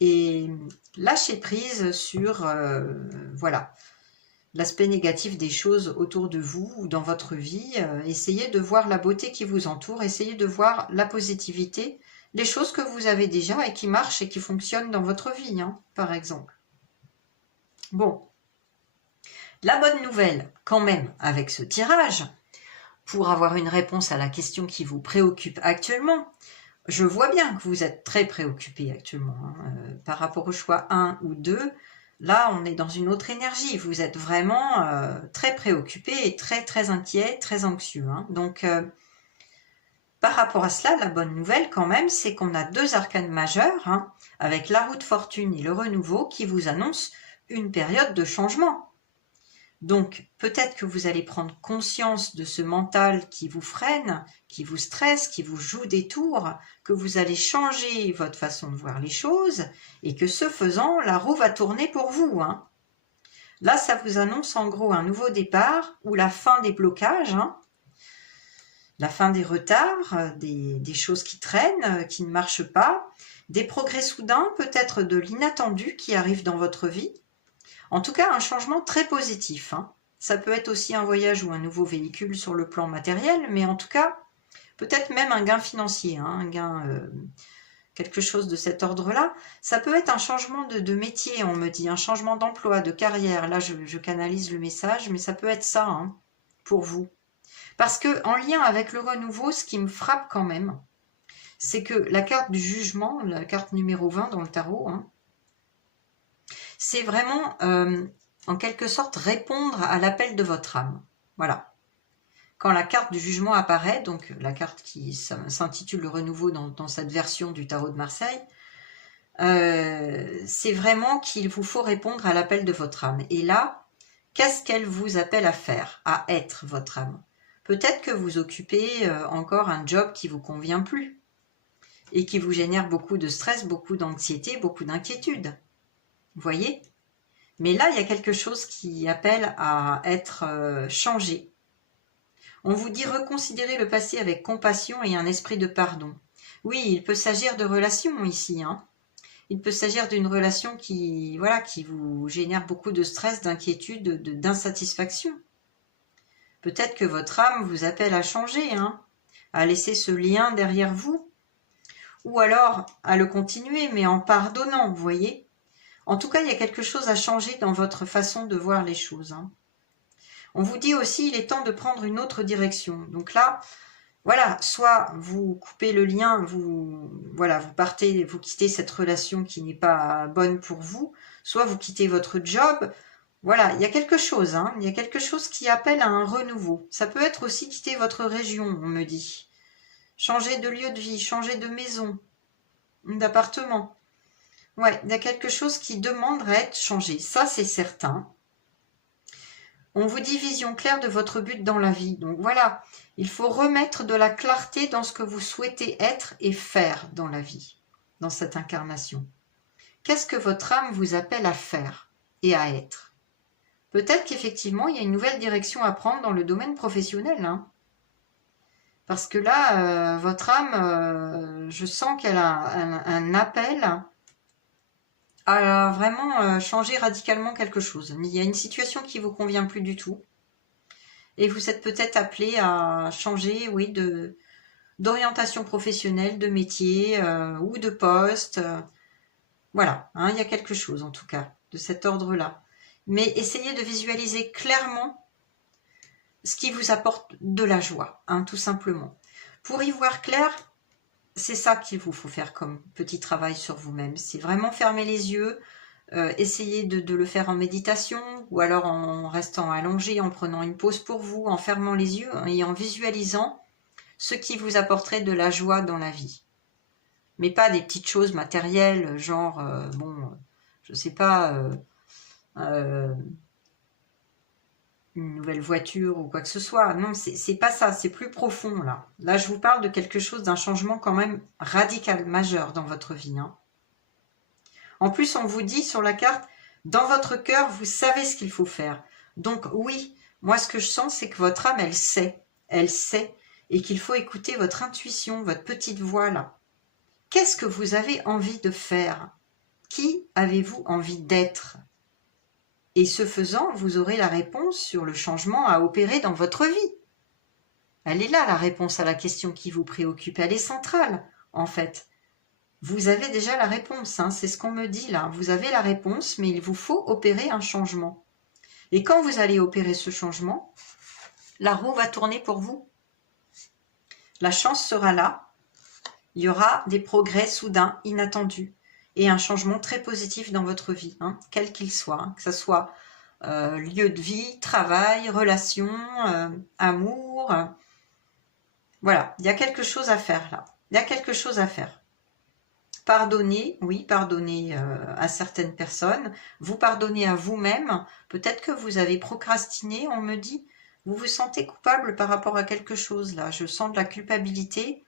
et lâcher prise sur voilà, l'aspect négatif des choses autour de vous ou dans votre vie. Essayez de voir la beauté qui vous entoure, essayez de voir la positivité, les choses que vous avez déjà et qui marchent et qui fonctionnent dans votre vie, hein, par exemple. Bon, la bonne nouvelle quand même avec ce tirage, pour avoir une réponse à la question qui vous préoccupe actuellement, je vois bien que vous êtes très préoccupé actuellement, hein, par rapport au choix 1 ou 2. Là, on est dans une autre énergie. Vous êtes vraiment très préoccupé et très très inquiet, très anxieux, hein. Donc, par rapport à cela, la bonne nouvelle quand même, c'est qu'on a 2 arcanes majeurs, hein, avec la roue de fortune et le renouveau, qui vous annoncent une période de changement. Donc, peut-être que vous allez prendre conscience de ce mental qui vous freine, qui vous stresse, qui vous joue des tours, que vous allez changer votre façon de voir les choses, et que ce faisant, la roue va tourner pour vous, hein. Là, ça vous annonce en gros un nouveau départ, ou la fin des blocages, hein, la fin des retards, des choses qui traînent, qui ne marchent pas, des progrès soudains, peut-être de l'inattendu qui arrive dans votre vie. En tout cas, un changement très positif, hein. Ça peut être aussi un voyage ou un nouveau véhicule sur le plan matériel, mais en tout cas, peut-être même un gain financier, hein, un gain, quelque chose de cet ordre-là. Ça peut être un changement de métier, on me dit, un changement d'emploi, de carrière. Là, je canalise le message, mais ça peut être ça, hein, pour vous. Parce que en lien avec le renouveau, ce qui me frappe quand même, c'est que la carte du jugement, la carte numéro 20 dans le tarot, hein, c'est vraiment, en quelque sorte, répondre à l'appel de votre âme. Voilà. Quand la carte du jugement apparaît, donc la carte qui s'intitule le renouveau dans cette version du tarot de Marseille, c'est vraiment qu'il vous faut répondre à l'appel de votre âme. Et là, qu'est-ce qu'elle vous appelle à faire, à être votre âme? Peut-être que vous occupez encore un job qui ne vous convient plus et qui vous génère beaucoup de stress, beaucoup d'anxiété, beaucoup d'inquiétude. Vous voyez? Mais là, il y a quelque chose qui appelle à être changé. On vous dit reconsidérer le passé avec compassion et un esprit de pardon. Oui, il peut s'agir de relations ici, hein. Il peut s'agir d'une relation qui vous génère beaucoup de stress, d'inquiétude, d'insatisfaction. Peut-être que votre âme vous appelle à changer, hein, à laisser ce lien derrière vous, ou alors à le continuer, mais en pardonnant, vous voyez. En tout cas, il y a quelque chose à changer dans votre façon de voir les choses, hein. On vous dit aussi, il est temps de prendre une autre direction. Donc là, voilà, soit vous coupez le lien, vous partez, vous quittez cette relation qui n'est pas bonne pour vous, soit vous quittez votre job. Voilà, il y a quelque chose, hein, il y a quelque chose qui appelle à un renouveau. Ça peut être aussi quitter votre région, on me dit. Changer de lieu de vie, changer de maison, d'appartement. Ouais, il y a quelque chose qui demande à être changé, ça c'est certain. On vous dit vision claire de votre but dans la vie. Donc voilà, il faut remettre de la clarté dans ce que vous souhaitez être et faire dans la vie, dans cette incarnation. Qu'est-ce que votre âme vous appelle à faire et à être? Peut-être qu'effectivement, il y a une nouvelle direction à prendre dans le domaine professionnel, hein. Parce que là, votre âme, je sens qu'elle a un appel à vraiment changer radicalement quelque chose. Il y a une situation qui ne vous convient plus du tout. Et vous êtes peut-être appelé à changer, oui, d'orientation professionnelle, de métier ou de poste. Voilà, hein, il y a quelque chose en tout cas de cet ordre-là. Mais essayez de visualiser clairement ce qui vous apporte de la joie, hein, tout simplement. Pour y voir clair, c'est ça qu'il vous faut faire comme petit travail sur vous-même. C'est vraiment fermer les yeux, essayer de le faire en méditation ou alors en restant allongé, en prenant une pause pour vous, en fermant les yeux et en visualisant ce qui vous apporterait de la joie dans la vie. Mais pas des petites choses matérielles, genre, je sais pas, une nouvelle voiture ou quoi que ce soit. Non, c'est pas ça, c'est plus profond là. Là, je vous parle de quelque chose, d'un changement quand même radical, majeur dans votre vie, hein. En plus, on vous dit sur la carte, dans votre cœur, vous savez ce qu'il faut faire. Donc oui, moi ce que je sens, c'est que votre âme, elle sait, et qu'il faut écouter votre intuition, votre petite voix là. Qu'est-ce que vous avez envie de faire? Qui avez-vous envie d'être? Et ce faisant, vous aurez la réponse sur le changement à opérer dans votre vie. Elle est là, la réponse à la question qui vous préoccupe. Elle est centrale, en fait. Vous avez déjà la réponse, hein, c'est ce qu'on me dit là. Vous avez la réponse, mais il vous faut opérer un changement. Et quand vous allez opérer ce changement, la roue va tourner pour vous. La chance sera là. Il y aura des progrès soudains, inattendus, et un changement très positif dans votre vie, hein, quel qu'il soit, hein, que ce soit lieu de vie, travail, relation, amour. Voilà, il y a quelque chose à faire là. Il y a quelque chose à faire. Pardonnez, oui, pardonnez à certaines personnes. Vous pardonnez à vous-même. Peut-être que vous avez procrastiné, on me dit. Vous vous sentez coupable par rapport à quelque chose là. Je sens de la culpabilité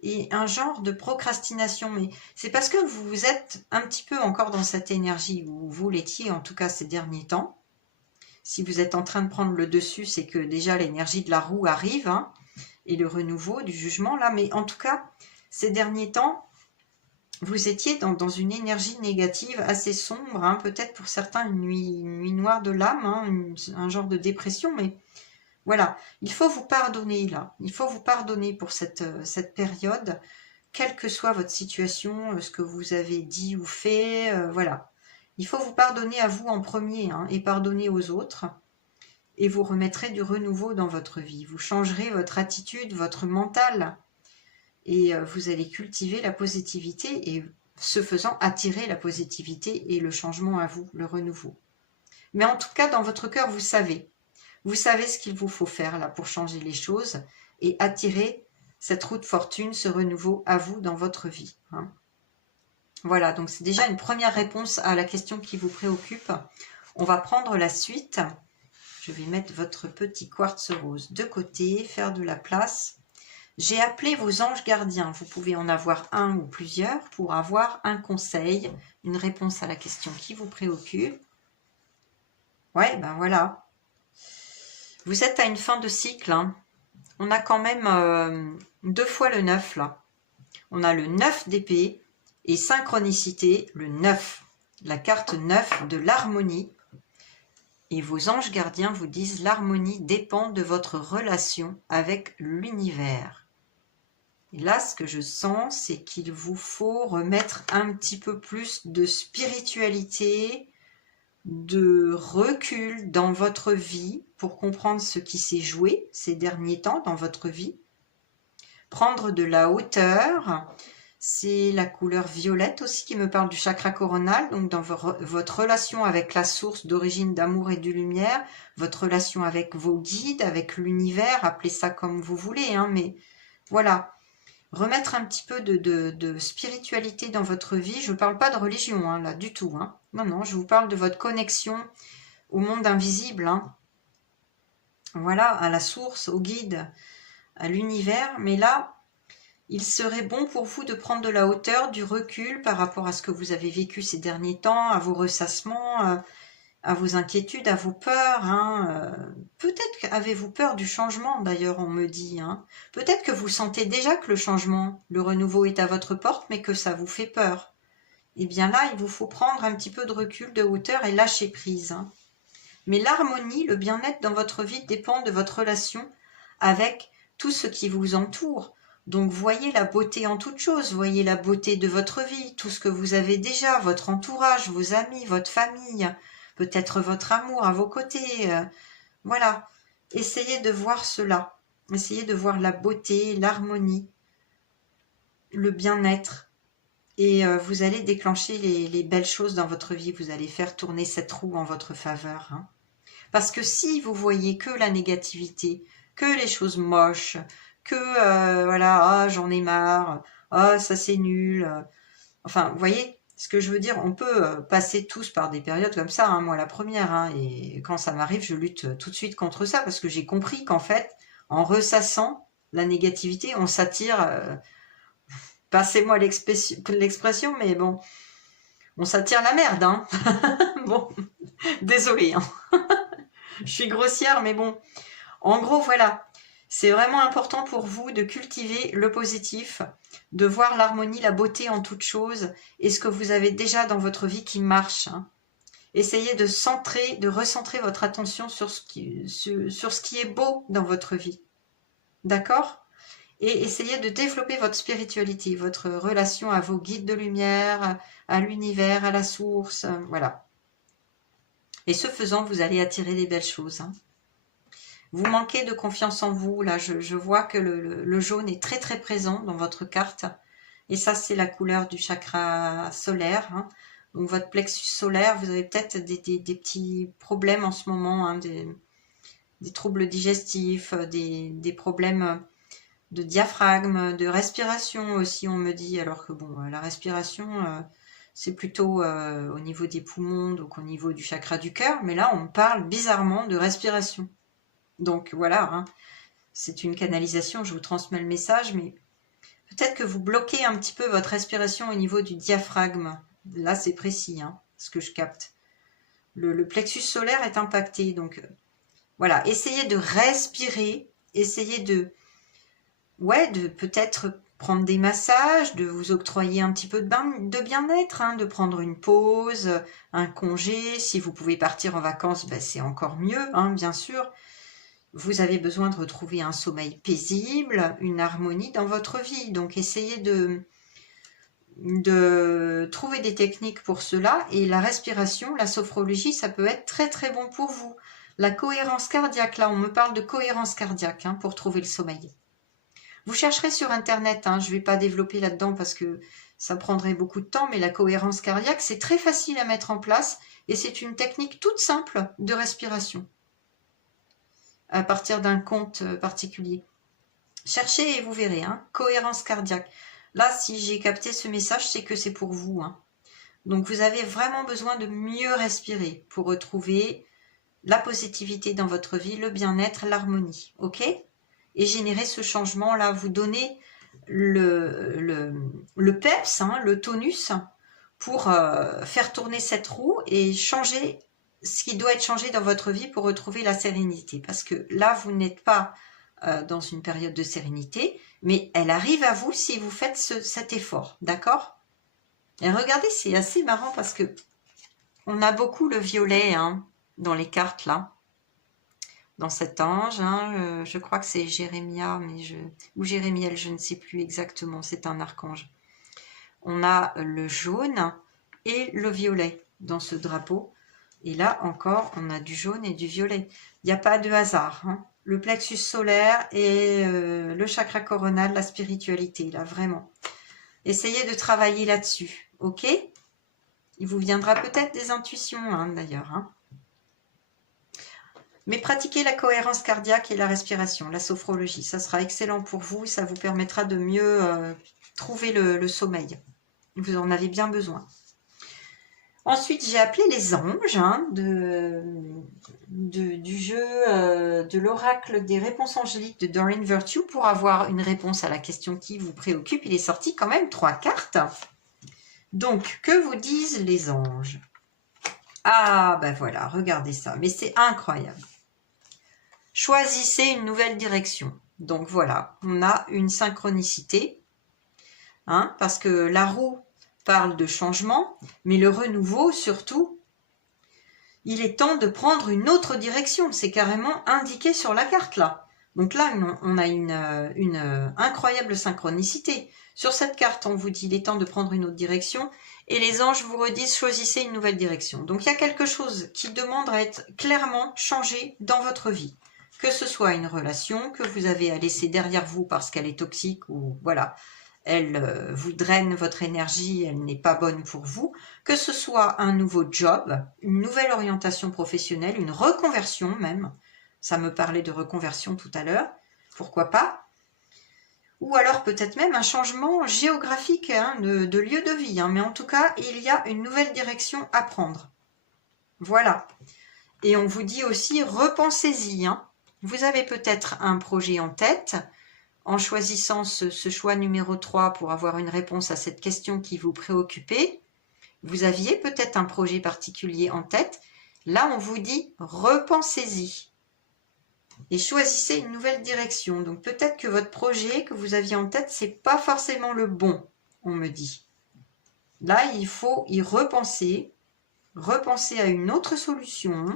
et un genre de procrastination. Mais c'est parce que vous êtes un petit peu encore dans cette énergie où vous l'étiez en tout cas ces derniers temps. Si vous êtes en train de prendre le dessus, c'est que déjà l'énergie de la roue arrive, hein, et le renouveau du jugement là. Mais en tout cas, ces derniers temps, vous étiez dans une énergie négative assez sombre, hein, peut-être pour certains une nuit noire de l'âme, hein, un genre de dépression, mais voilà, il faut vous pardonner là, il faut vous pardonner pour cette période, quelle que soit votre situation, ce que vous avez dit ou fait, voilà. Il faut vous pardonner à vous en premier, hein, et pardonner aux autres, et vous remettrez du renouveau dans votre vie, vous changerez votre attitude, votre mental, et vous allez cultiver la positivité et ce faisant attirer la positivité et le changement à vous, le renouveau. Mais en tout cas, dans votre cœur, vous savez ce qu'il vous faut faire là pour changer les choses et attirer cette roue de fortune, ce renouveau à vous dans votre vie, hein. Voilà, donc c'est déjà une première réponse à la question qui vous préoccupe. On va prendre la suite. Je vais mettre votre petit quartz rose de côté, faire de la place. J'ai appelé vos anges gardiens. Vous pouvez en avoir un ou plusieurs pour avoir un conseil, une réponse à la question qui vous préoccupe. Ouais, ben voilà. Vous êtes à une fin de cycle, hein. On a quand même 2 fois le 9 là. On a le 9 d'épée et synchronicité, le 9. La carte 9 de l'harmonie. Et vos anges gardiens vous disent l'harmonie dépend de votre relation avec l'univers. Et là, ce que je sens, c'est qu'il vous faut remettre un petit peu plus de spiritualité, de recul dans votre vie pour comprendre ce qui s'est joué ces derniers temps dans votre vie. Prendre de la hauteur, c'est la couleur violette aussi qui me parle du chakra coronal, donc dans votre relation avec la source d'origine d'amour et de lumière, votre relation avec vos guides, avec l'univers, appelez ça comme vous voulez, hein, mais voilà. Remettre un petit peu de spiritualité dans votre vie. Je ne parle pas de religion, hein, là, du tout. Hein. Non, non, je vous parle de votre connexion au monde invisible. Hein. Voilà, à la source, au guide, à l'univers. Mais là, il serait bon pour vous de prendre de la hauteur, du recul par rapport à ce que vous avez vécu ces derniers temps, à vos ressassements, à vos inquiétudes, à vos peurs. Hein. Peut-être avez-vous peur du changement, d'ailleurs, on me dit. Hein. Peut-être que vous sentez déjà que le changement, le renouveau est à votre porte, mais que ça vous fait peur. Eh bien là, il vous faut prendre un petit peu de recul, de hauteur et lâcher prise. Hein. Mais l'harmonie, le bien-être dans votre vie dépend de votre relation avec tout ce qui vous entoure. Donc voyez la beauté en toute chose, voyez la beauté de votre vie, tout ce que vous avez déjà, votre entourage, vos amis, votre famille, peut-être votre amour à vos côtés. Voilà, essayez de voir cela. Essayez de voir la beauté, l'harmonie, le bien-être. Et vous allez déclencher les belles choses dans votre vie. Vous allez faire tourner cette roue en votre faveur. Hein. Parce que si vous voyez que la négativité, que les choses moches, que voilà, ah, j'en ai marre, ah, ça c'est nul. Enfin, vous voyez ce que je veux dire, on peut passer tous par des périodes comme ça, hein, moi la première, hein, et quand ça m'arrive, je lutte tout de suite contre ça, parce que j'ai compris qu'en fait, en ressassant la négativité, on s'attire, passez-moi l'expression, mais bon, on s'attire la merde, hein. Bon, désolé, hein. Je suis grossière, mais bon, en gros, voilà. C'est vraiment important pour vous de cultiver le positif, de voir l'harmonie, la beauté en toute chose et ce que vous avez déjà dans votre vie qui marche. Hein. Essayez de centrer, de recentrer votre attention sur ce qui est beau dans votre vie. D'accord? Et essayez de développer votre spiritualité, votre relation à vos guides de lumière, à l'univers, à la source, voilà. Et ce faisant, vous allez attirer des belles choses. Hein. Vous manquez de confiance en vous. Là, je vois que le jaune est très très présent dans votre carte. Et ça, c'est la couleur du chakra solaire. Hein. Donc, votre plexus solaire, vous avez peut-être des petits problèmes en ce moment, hein, des troubles digestifs, des problèmes de diaphragme, de respiration aussi, on me dit. Alors que bon, la respiration, c'est plutôt au niveau des poumons, donc au niveau du chakra du cœur. Mais là, on parle bizarrement de respiration. Donc voilà, hein, c'est une canalisation, je vous transmets le message, mais peut-être que vous bloquez un petit peu votre respiration au niveau du diaphragme. Là, c'est précis, hein, ce que je capte. Le plexus solaire est impacté, donc voilà, essayez de respirer, essayez de peut-être prendre des massages, de vous octroyer un petit peu de bien-être, hein, de prendre une pause, un congé. Si vous pouvez partir en vacances, ben, c'est encore mieux, hein, bien sûr. Vous avez besoin de retrouver un sommeil paisible, une harmonie dans votre vie. Donc, essayez de trouver des techniques pour cela. Et la respiration, la sophrologie, ça peut être très très bon pour vous. La cohérence cardiaque, là, on me parle de cohérence cardiaque, hein, pour trouver le sommeil. Vous chercherez sur Internet, hein, je ne vais pas développer là-dedans parce que ça prendrait beaucoup de temps, mais la cohérence cardiaque, c'est très facile à mettre en place et c'est une technique toute simple de respiration à partir d'un compte particulier. Cherchez et vous verrez, hein, cohérence cardiaque. Là, si j'ai capté ce message, c'est que c'est pour vous. Hein. Donc, vous avez vraiment besoin de mieux respirer pour retrouver la positivité dans votre vie, le bien-être, l'harmonie. Ok? Et générer ce changement-là, vous donner le peps, hein, le tonus, pour faire tourner cette roue et changer ce qui doit être changé dans votre vie pour retrouver la sérénité. Parce que là, vous n'êtes pas dans une période de sérénité, mais elle arrive à vous si vous faites cet effort, d'accord? Et regardez, c'est assez marrant parce que on a beaucoup le violet, hein, dans les cartes là, dans cet ange. Hein, je crois que c'est Jérémia, ou Jérémiel, je ne sais plus exactement. C'est un archange. On a le jaune et le violet dans ce drapeau. Et là encore, on a du jaune et du violet. Il n'y a pas de hasard. Hein. Le plexus solaire et le chakra coronal, la spiritualité, là, vraiment. Essayez de travailler là-dessus, ok? Il vous viendra peut-être des intuitions, hein, d'ailleurs. Hein. Mais pratiquez la cohérence cardiaque et la respiration, la sophrologie. Ça sera excellent pour vous. Ça vous permettra de mieux trouver le sommeil. Vous en avez bien besoin. Ensuite, j'ai appelé les anges, hein, du jeu de l'oracle des réponses angéliques de Doreen Virtue pour avoir une réponse à la question qui vous préoccupe. Il est sorti quand même 3 cartes. Donc, que vous disent les anges? Ah, ben voilà, regardez ça. Mais c'est incroyable. Choisissez une nouvelle direction. Donc voilà, on a une synchronicité, hein, parce que la roue parle de changement, mais le renouveau surtout, il est temps de prendre une autre direction. C'est carrément indiqué sur la carte là. Donc là, on a une incroyable synchronicité. Sur cette carte, on vous dit il est temps de prendre une autre direction et les anges vous redisent choisissez une nouvelle direction. Donc il y a quelque chose qui demande à être clairement changé dans votre vie. Que ce soit une relation que vous avez à laisser derrière vous parce qu'elle est toxique ou voilà, elle vous draine votre énergie, elle n'est pas bonne pour vous, que ce soit un nouveau job, une nouvelle orientation professionnelle, une reconversion même, ça me parlait de reconversion tout à l'heure, pourquoi pas, ou alors peut-être même un changement géographique, hein, de lieu de vie, hein, mais en tout cas, il y a une nouvelle direction à prendre. Voilà. Et on vous dit aussi, repensez-y, hein. Vous avez peut-être un projet en tête, en choisissant ce choix numéro 3 pour avoir une réponse à cette question qui vous préoccupait, vous aviez peut-être un projet particulier en tête. Là, on vous dit repensez-y et choisissez une nouvelle direction. Donc peut-être que votre projet que vous aviez en tête, c'est pas forcément le bon, on me dit. Là, il faut y repenser repensez à une autre solution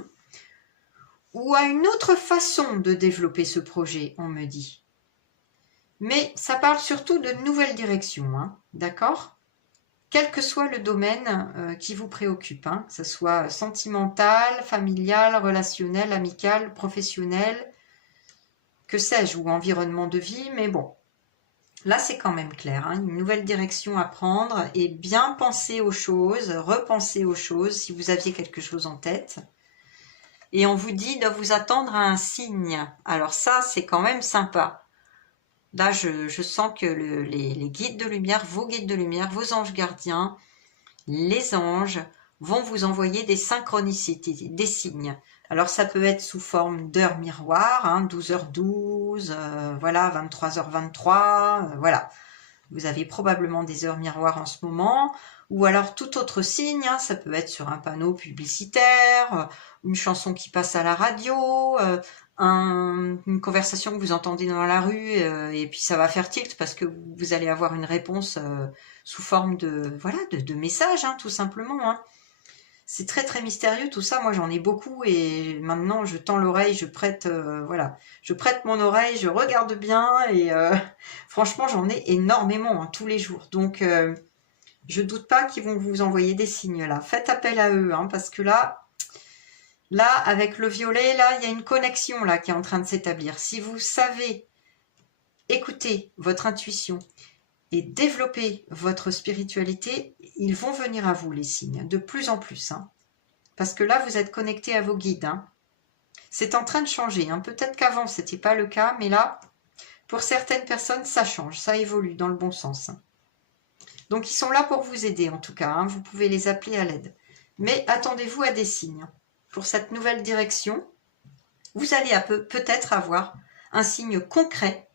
ou à une autre façon de développer ce projet, on me dit. Mais ça parle surtout de nouvelles directions, hein, d'accord? Quel que soit le domaine qui vous préoccupe, hein, que ce soit sentimental, familial, relationnel, amical, professionnel, que sais-je, ou environnement de vie, mais bon. Là, c'est quand même clair, hein, une nouvelle direction à prendre et bien penser aux choses, repenser aux choses si vous aviez quelque chose en tête. Et on vous dit de vous attendre à un signe. Alors ça, c'est quand même sympa. Là, je sens que les guides de lumière, vos guides de lumière, vos anges gardiens, les anges vont vous envoyer des synchronicités, des signes. Alors, ça peut être sous forme d'heures miroirs, hein, 12h12, voilà, 23h23, voilà. Vous avez probablement des heures miroirs en ce moment, ou alors tout autre signe, hein, ça peut être sur un panneau publicitaire, une chanson qui passe à la radio, une conversation que vous entendez dans la rue, et puis ça va faire tilt parce que vous allez avoir une réponse sous forme de voilà de message, hein, tout simplement. Hein. C'est très très mystérieux tout ça. Moi j'en ai beaucoup et maintenant je tends l'oreille, je prête voilà, je prête mon oreille, je regarde bien et franchement j'en ai énormément hein, tous les jours. Donc je doute pas qu'ils vont vous envoyer des signes là. Faites appel à eux hein, parce que là avec le violet là il y a une connexion là qui est en train de s'établir. Si vous savez écouter votre intuition et développer votre spiritualité, ils vont venir à vous les signes, de plus en plus. Hein. Parce que là, vous êtes connecté à vos guides. Hein. C'est en train de changer. Hein. Peut-être qu'avant, ce n'était pas le cas, mais là, pour certaines personnes, ça change, ça évolue dans le bon sens. Hein. Donc, ils sont là pour vous aider, en tout cas. Hein. Vous pouvez les appeler à l'aide. Mais attendez-vous à des signes. Pour cette nouvelle direction, vous allez peut-être avoir un signe concret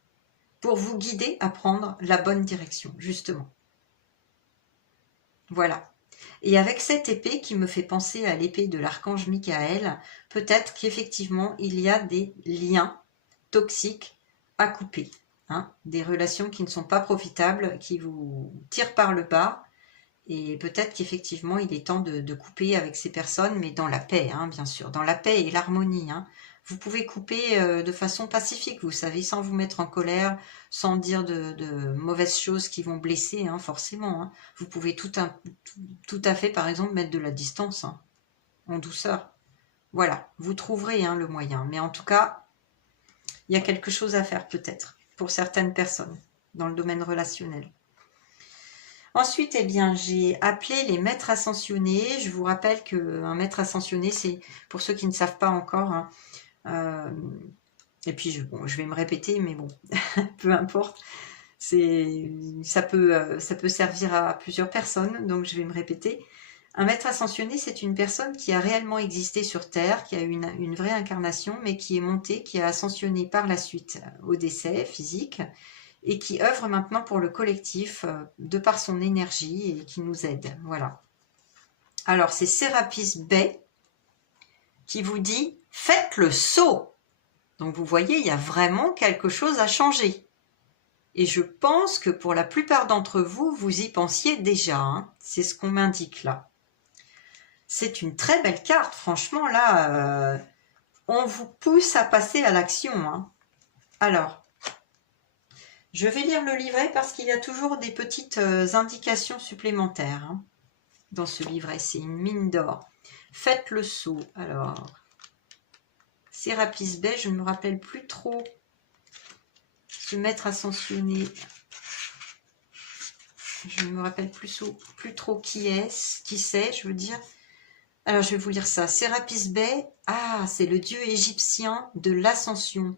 pour vous guider à prendre la bonne direction, justement. Voilà. Et avec cette épée qui me fait penser à l'épée de l'archange Michael, peut-être qu'effectivement, il y a des liens toxiques à couper. Hein, des relations qui ne sont pas profitables, qui vous tirent par le bas. Et peut-être qu'effectivement, il est temps de couper avec ces personnes, mais dans la paix, hein, bien sûr. Dans la paix et l'harmonie. Hein. Vous pouvez couper de façon pacifique, vous savez, sans vous mettre en colère, sans dire de mauvaises choses qui vont blesser, hein, forcément. Hein. Vous pouvez tout à fait, par exemple, mettre de la distance, hein, en douceur. Voilà, vous trouverez hein, le moyen. Mais en tout cas, il y a quelque chose à faire peut-être, pour certaines personnes, dans le domaine relationnel. Ensuite, eh bien, j'ai appelé les maîtres ascensionnés. Je vous rappelle qu'un maître ascensionné, c'est, pour ceux qui ne savent pas encore, hein, et puis je vais me répéter, mais bon, peu importe. Ça peut servir à plusieurs personnes, donc je vais me répéter. Un maître ascensionné, c'est une personne qui a réellement existé sur Terre, qui a eu une vraie incarnation, mais qui est montée, qui a ascensionné par la suite au décès physique, et qui œuvre maintenant pour le collectif de par son énergie et qui nous aide. Voilà. Alors, c'est Sérapis Bey qui vous dit « Faites le saut !» Donc, vous voyez, il y a vraiment quelque chose à changer. Et je pense que pour la plupart d'entre vous, vous y pensiez déjà. Hein. C'est ce qu'on m'indique là. C'est une très belle carte. Franchement, là, on vous pousse à passer à l'action. Hein. Alors, je vais lire le livret parce qu'il y a toujours des petites indications supplémentaires hein, dans ce livret. C'est une mine d'or. Faites le saut. Alors, Sérapis Bey, je ne me rappelle plus trop ce maître ascensionné. Je ne me rappelle plus trop qui c'est, je veux dire. Alors, je vais vous lire ça. Sérapis Bey, c'est le dieu égyptien de l'ascension.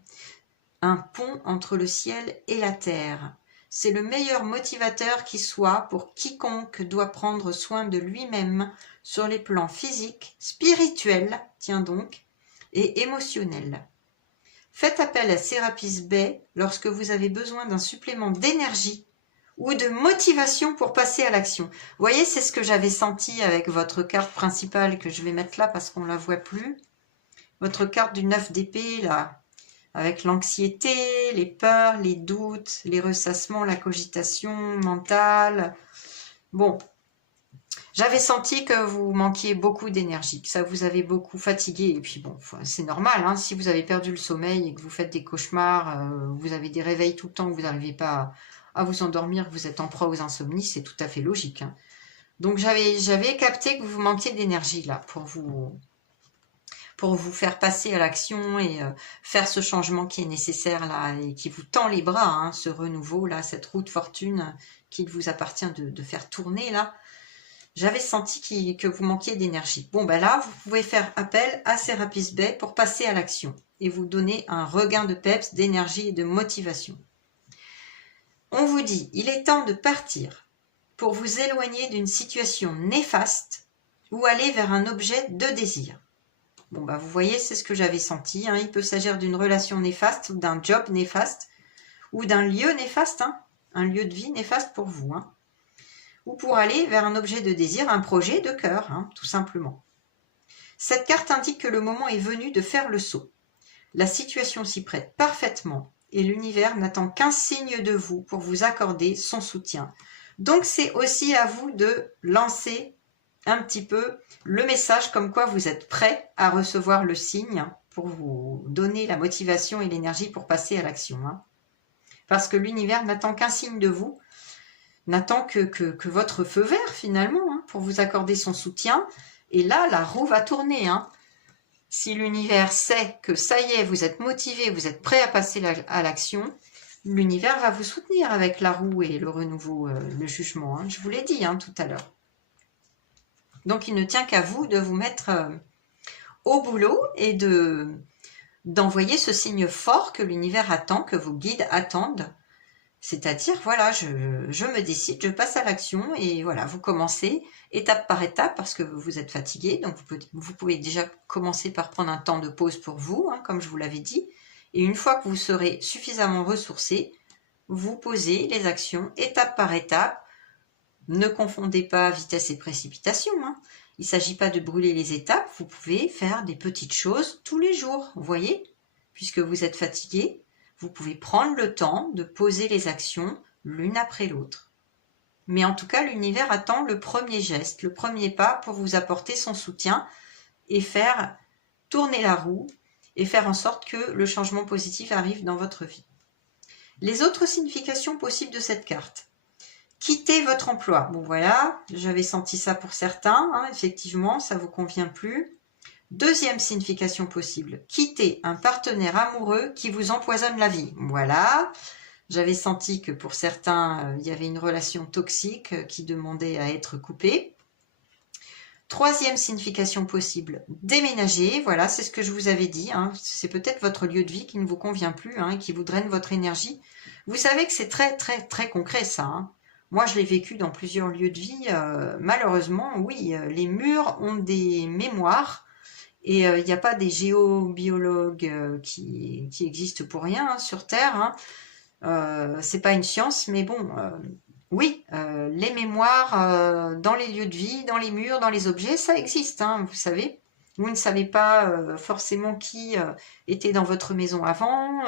Un pont entre le ciel et la terre. C'est le meilleur motivateur qui soit pour quiconque doit prendre soin de lui-même sur les plans physiques, spirituels, tiens donc, et émotionnels. Faites appel à Sérapis Bey lorsque vous avez besoin d'un supplément d'énergie ou de motivation pour passer à l'action. Vous voyez, c'est ce que j'avais senti avec votre carte principale que je vais mettre là parce qu'on ne la voit plus. Votre carte du 9 d'épée, là. Avec l'anxiété, les peurs, les doutes, les ressassements, la cogitation mentale. Bon, J'avais senti que vous manquiez beaucoup d'énergie, que ça vous avait beaucoup fatigué. Et puis bon, c'est normal, hein, si vous avez perdu le sommeil et que vous faites des cauchemars, vous avez des réveils tout le temps, que vous n'arrivez pas à vous endormir, que vous êtes en proie aux insomnies, c'est tout à fait logique, hein. Donc j'avais capté que vous manquiez d'énergie là pour vous faire passer à l'action et faire ce changement qui est nécessaire là et qui vous tend les bras, hein, ce renouveau là, cette roue de fortune qu'il vous appartient de faire tourner là. J'avais senti que vous manquiez d'énergie. Bon, ben là, vous pouvez faire appel à Serapis Bey pour passer à l'action et vous donner un regain de peps, d'énergie et de motivation. On vous dit, il est temps de partir pour vous éloigner d'une situation néfaste ou aller vers un objet de désir. Bon, bah vous voyez, c'est ce que j'avais senti, hein. Il peut s'agir d'une relation néfaste, ou d'un job néfaste, ou d'un lieu néfaste, hein. Un lieu de vie néfaste pour vous, hein. Ou pour aller vers un objet de désir, un projet de cœur, hein, tout simplement. Cette carte indique que le moment est venu de faire le saut. La situation s'y prête parfaitement et l'univers n'attend qu'un signe de vous pour vous accorder son soutien. Donc c'est aussi à vous de lancer un petit peu le message comme quoi vous êtes prêt à recevoir le signe pour vous donner la motivation et l'énergie pour passer à l'action, hein. Parce que l'univers n'attend qu'un signe de vous, n'attend que votre feu vert finalement, hein, pour vous accorder son soutien. Et là, la roue va tourner, hein. Si l'univers sait que ça y est, vous êtes motivé, vous êtes prêt à passer à l'action, l'univers va vous soutenir avec la roue et le renouveau, le jugement, hein. Je vous l'ai dit, hein, tout à l'heure. Donc, il ne tient qu'à vous de vous mettre au boulot et d'envoyer ce signe fort que l'univers attend, que vos guides attendent. C'est-à-dire, voilà, je me décide, je passe à l'action et voilà, vous commencez étape par étape parce que vous êtes fatigué. Donc, vous pouvez déjà commencer par prendre un temps de pause pour vous, hein, comme je vous l'avais dit. Et une fois que vous serez suffisamment ressourcé, vous posez les actions étape par étape. Ne confondez pas vitesse et précipitation, hein. Il ne s'agit pas de brûler les étapes. Vous pouvez faire des petites choses tous les jours, vous voyez. Puisque vous êtes fatigué, vous pouvez prendre le temps de poser les actions l'une après l'autre. Mais en tout cas, l'univers attend le premier geste, le premier pas pour vous apporter son soutien et faire tourner la roue et faire en sorte que le changement positif arrive dans votre vie. Les autres significations possibles de cette carte. Quittez votre emploi. Bon voilà, j'avais senti ça pour certains, hein, effectivement, ça ne vous convient plus. Deuxième signification possible, quitter un partenaire amoureux qui vous empoisonne la vie. Voilà, j'avais senti que pour certains, il y avait une relation toxique qui demandait à être coupée. Troisième signification possible, déménager. Voilà, c'est ce que je vous avais dit, hein. C'est peut-être votre lieu de vie qui ne vous convient plus, hein, qui vous draine votre énergie. Vous savez que c'est très, très, très concret ça, hein. Moi, je l'ai vécu dans plusieurs lieux de vie. Malheureusement, oui, les murs ont des mémoires. Et il n'y a pas des géobiologues qui existent pour rien, hein, sur Terre, hein. C'est pas une science, mais bon, oui, les mémoires dans les lieux de vie, dans les murs, dans les objets, ça existe, hein, vous savez. Vous ne savez pas forcément qui était dans votre maison avant,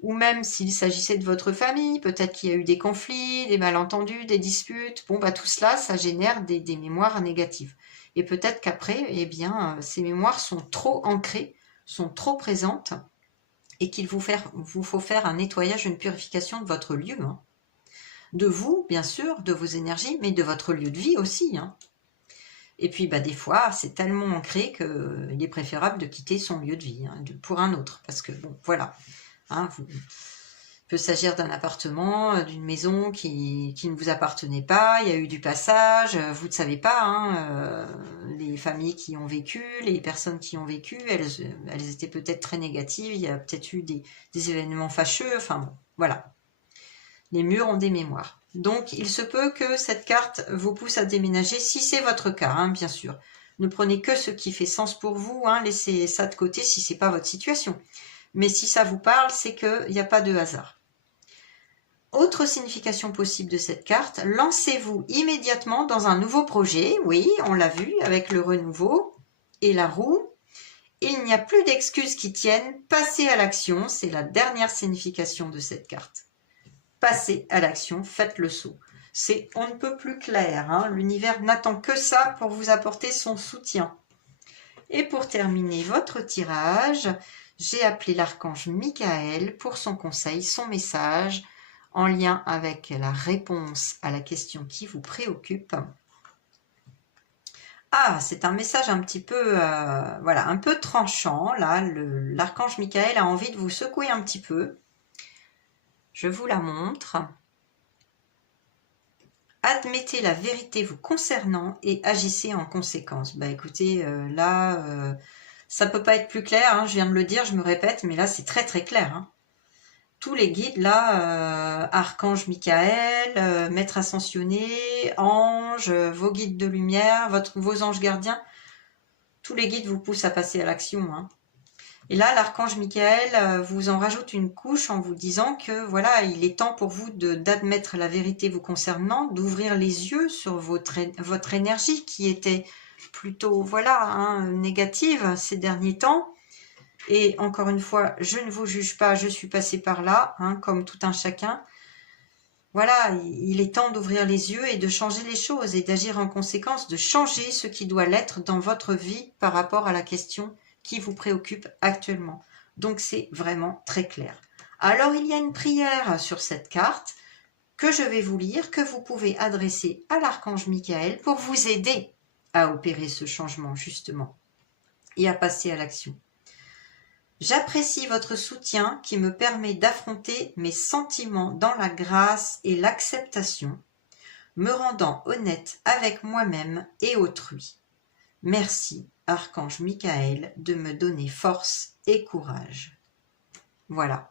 ou même s'il s'agissait de votre famille, peut-être qu'il y a eu des conflits, des malentendus, des disputes. Bon, bah tout cela, ça génère des mémoires négatives. Et peut-être qu'après, eh bien, ces mémoires sont trop ancrées, sont trop présentes, et qu'il vous faut faire un nettoyage, une purification de votre lieu, hein. De vous, bien sûr, de vos énergies, mais de votre lieu de vie aussi, hein. Et puis, bah, des fois, c'est tellement ancré qu'il est préférable de quitter son lieu de vie, hein, pour un autre. Parce que, bon, voilà, hein, il peut s'agir d'un appartement, d'une maison qui ne vous appartenait pas, il y a eu du passage, vous ne savez pas, hein, les familles qui ont vécu, les personnes qui ont vécu, elles étaient peut-être très négatives, il y a peut-être eu des événements fâcheux, enfin bon, voilà. Les murs ont des mémoires. Donc, il se peut que cette carte vous pousse à déménager, si c'est votre cas, hein, bien sûr. Ne prenez que ce qui fait sens pour vous, hein, laissez ça de côté si ce n'est pas votre situation. Mais si ça vous parle, c'est qu'il n'y a pas de hasard. Autre signification possible de cette carte, lancez-vous immédiatement dans un nouveau projet. Oui, on l'a vu avec le renouveau et la roue. Il n'y a plus d'excuses qui tiennent. Passez à l'action, c'est la dernière signification de cette carte. Passez à l'action, faites le saut. C'est on ne peut plus clair, hein. L'univers n'attend que ça pour vous apporter son soutien. Et pour terminer votre tirage, j'ai appelé l'archange Michael pour son conseil, son message, en lien avec la réponse à la question qui vous préoccupe. Ah, c'est un message un petit peu, voilà, un peu tranchant. Là, l'archange Michael a envie de vous secouer un petit peu. Je vous la montre. Admettez la vérité vous concernant et agissez en conséquence. Bah écoutez, là, ça peut pas être plus clair, hein, je viens de le dire, je me répète, mais là c'est très très clair. Hein. Tous les guides, là, Archange Michael, Maître Ascensionné, Ange, vos guides de lumière, vos anges gardiens, tous les guides vous poussent à passer à l'action. Hein. Et là, l'archange Michael vous en rajoute une couche en vous disant que voilà, il est temps pour vous d'admettre la vérité vous concernant, d'ouvrir les yeux sur votre énergie qui était plutôt voilà hein, négative ces derniers temps. Et encore une fois, je ne vous juge pas, je suis passée par là, hein, comme tout un chacun. Voilà, il est temps d'ouvrir les yeux et de changer les choses et d'agir en conséquence, de changer ce qui doit l'être dans votre vie par rapport à la question qui vous préoccupe actuellement. Donc c'est vraiment très clair. Alors il y a une prière sur cette carte que je vais vous lire, que vous pouvez adresser à l'archange Michael pour vous aider à opérer ce changement justement et à passer à l'action. J'apprécie votre soutien qui me permet d'affronter mes sentiments dans la grâce et l'acceptation, me rendant honnête avec moi-même et autrui. Merci, Archange Michael, de me donner force et courage. Voilà.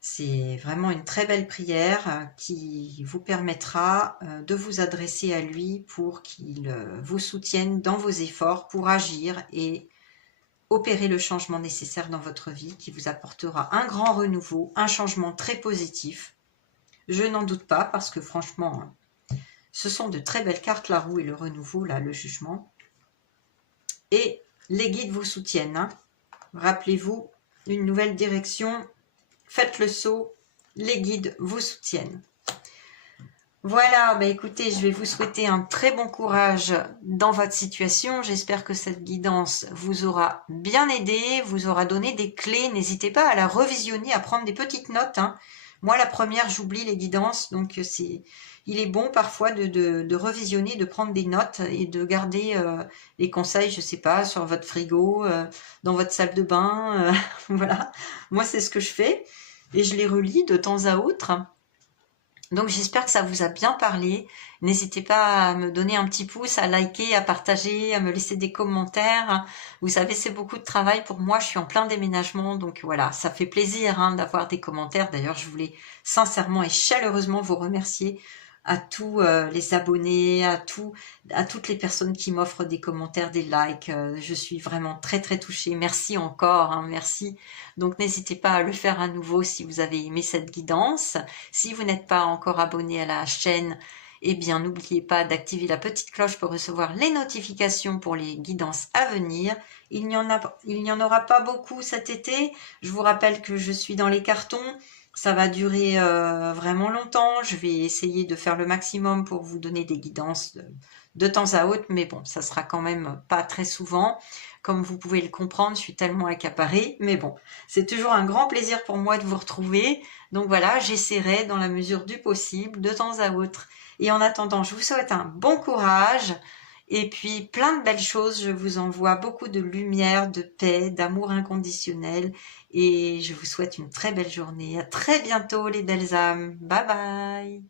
C'est vraiment une très belle prière qui vous permettra de vous adresser à lui pour qu'il vous soutienne dans vos efforts pour agir et opérer le changement nécessaire dans votre vie qui vous apportera un grand renouveau, un changement très positif. Je n'en doute pas parce que franchement, ce sont de très belles cartes, la roue et le renouveau, là, le jugement. Et les guides vous soutiennent. Hein. Rappelez-vous, une nouvelle direction, faites le saut, les guides vous soutiennent. Voilà, bah écoutez, je vais vous souhaiter un très bon courage dans votre situation. J'espère que cette guidance vous aura bien aidé, vous aura donné des clés. N'hésitez pas à la revisionner, à prendre des petites notes. Hein. Moi, la première, j'oublie les guidances, donc il est bon parfois de revisionner, de prendre des notes et de garder les conseils, je sais pas, sur votre frigo, dans votre salle de bain. Voilà, moi c'est ce que je fais et je les relis de temps à autre. Donc j'espère que ça vous a bien parlé. N'hésitez pas à me donner un petit pouce, à liker, à partager, à me laisser des commentaires. Vous savez, c'est beaucoup de travail pour moi. Je suis en plein déménagement, donc voilà, ça fait plaisir hein, d'avoir des commentaires. D'ailleurs, je voulais sincèrement et chaleureusement vous remercier à tous les abonnés, à toutes les personnes qui m'offrent des commentaires, des likes. Je suis vraiment très très touchée. Merci encore, hein, merci. Donc n'hésitez pas à le faire à nouveau si vous avez aimé cette guidance. Si vous n'êtes pas encore abonné à la chaîne, eh bien n'oubliez pas d'activer la petite cloche pour recevoir les notifications pour les guidances à venir. Il n'y en aura pas beaucoup cet été. Je vous rappelle que je suis dans les cartons. Ça va durer vraiment longtemps. Je vais essayer de faire le maximum pour vous donner des guidances de temps à autre. Mais bon, ça sera quand même pas très souvent. Comme vous pouvez le comprendre, je suis tellement accaparée. Mais bon, c'est toujours un grand plaisir pour moi de vous retrouver. Donc voilà, j'essaierai dans la mesure du possible, de temps à autre. Et en attendant, je vous souhaite un bon courage. Et puis plein de belles choses, je vous envoie beaucoup de lumière, de paix, d'amour inconditionnel et je vous souhaite une très belle journée. À très bientôt les belles âmes. Bye bye.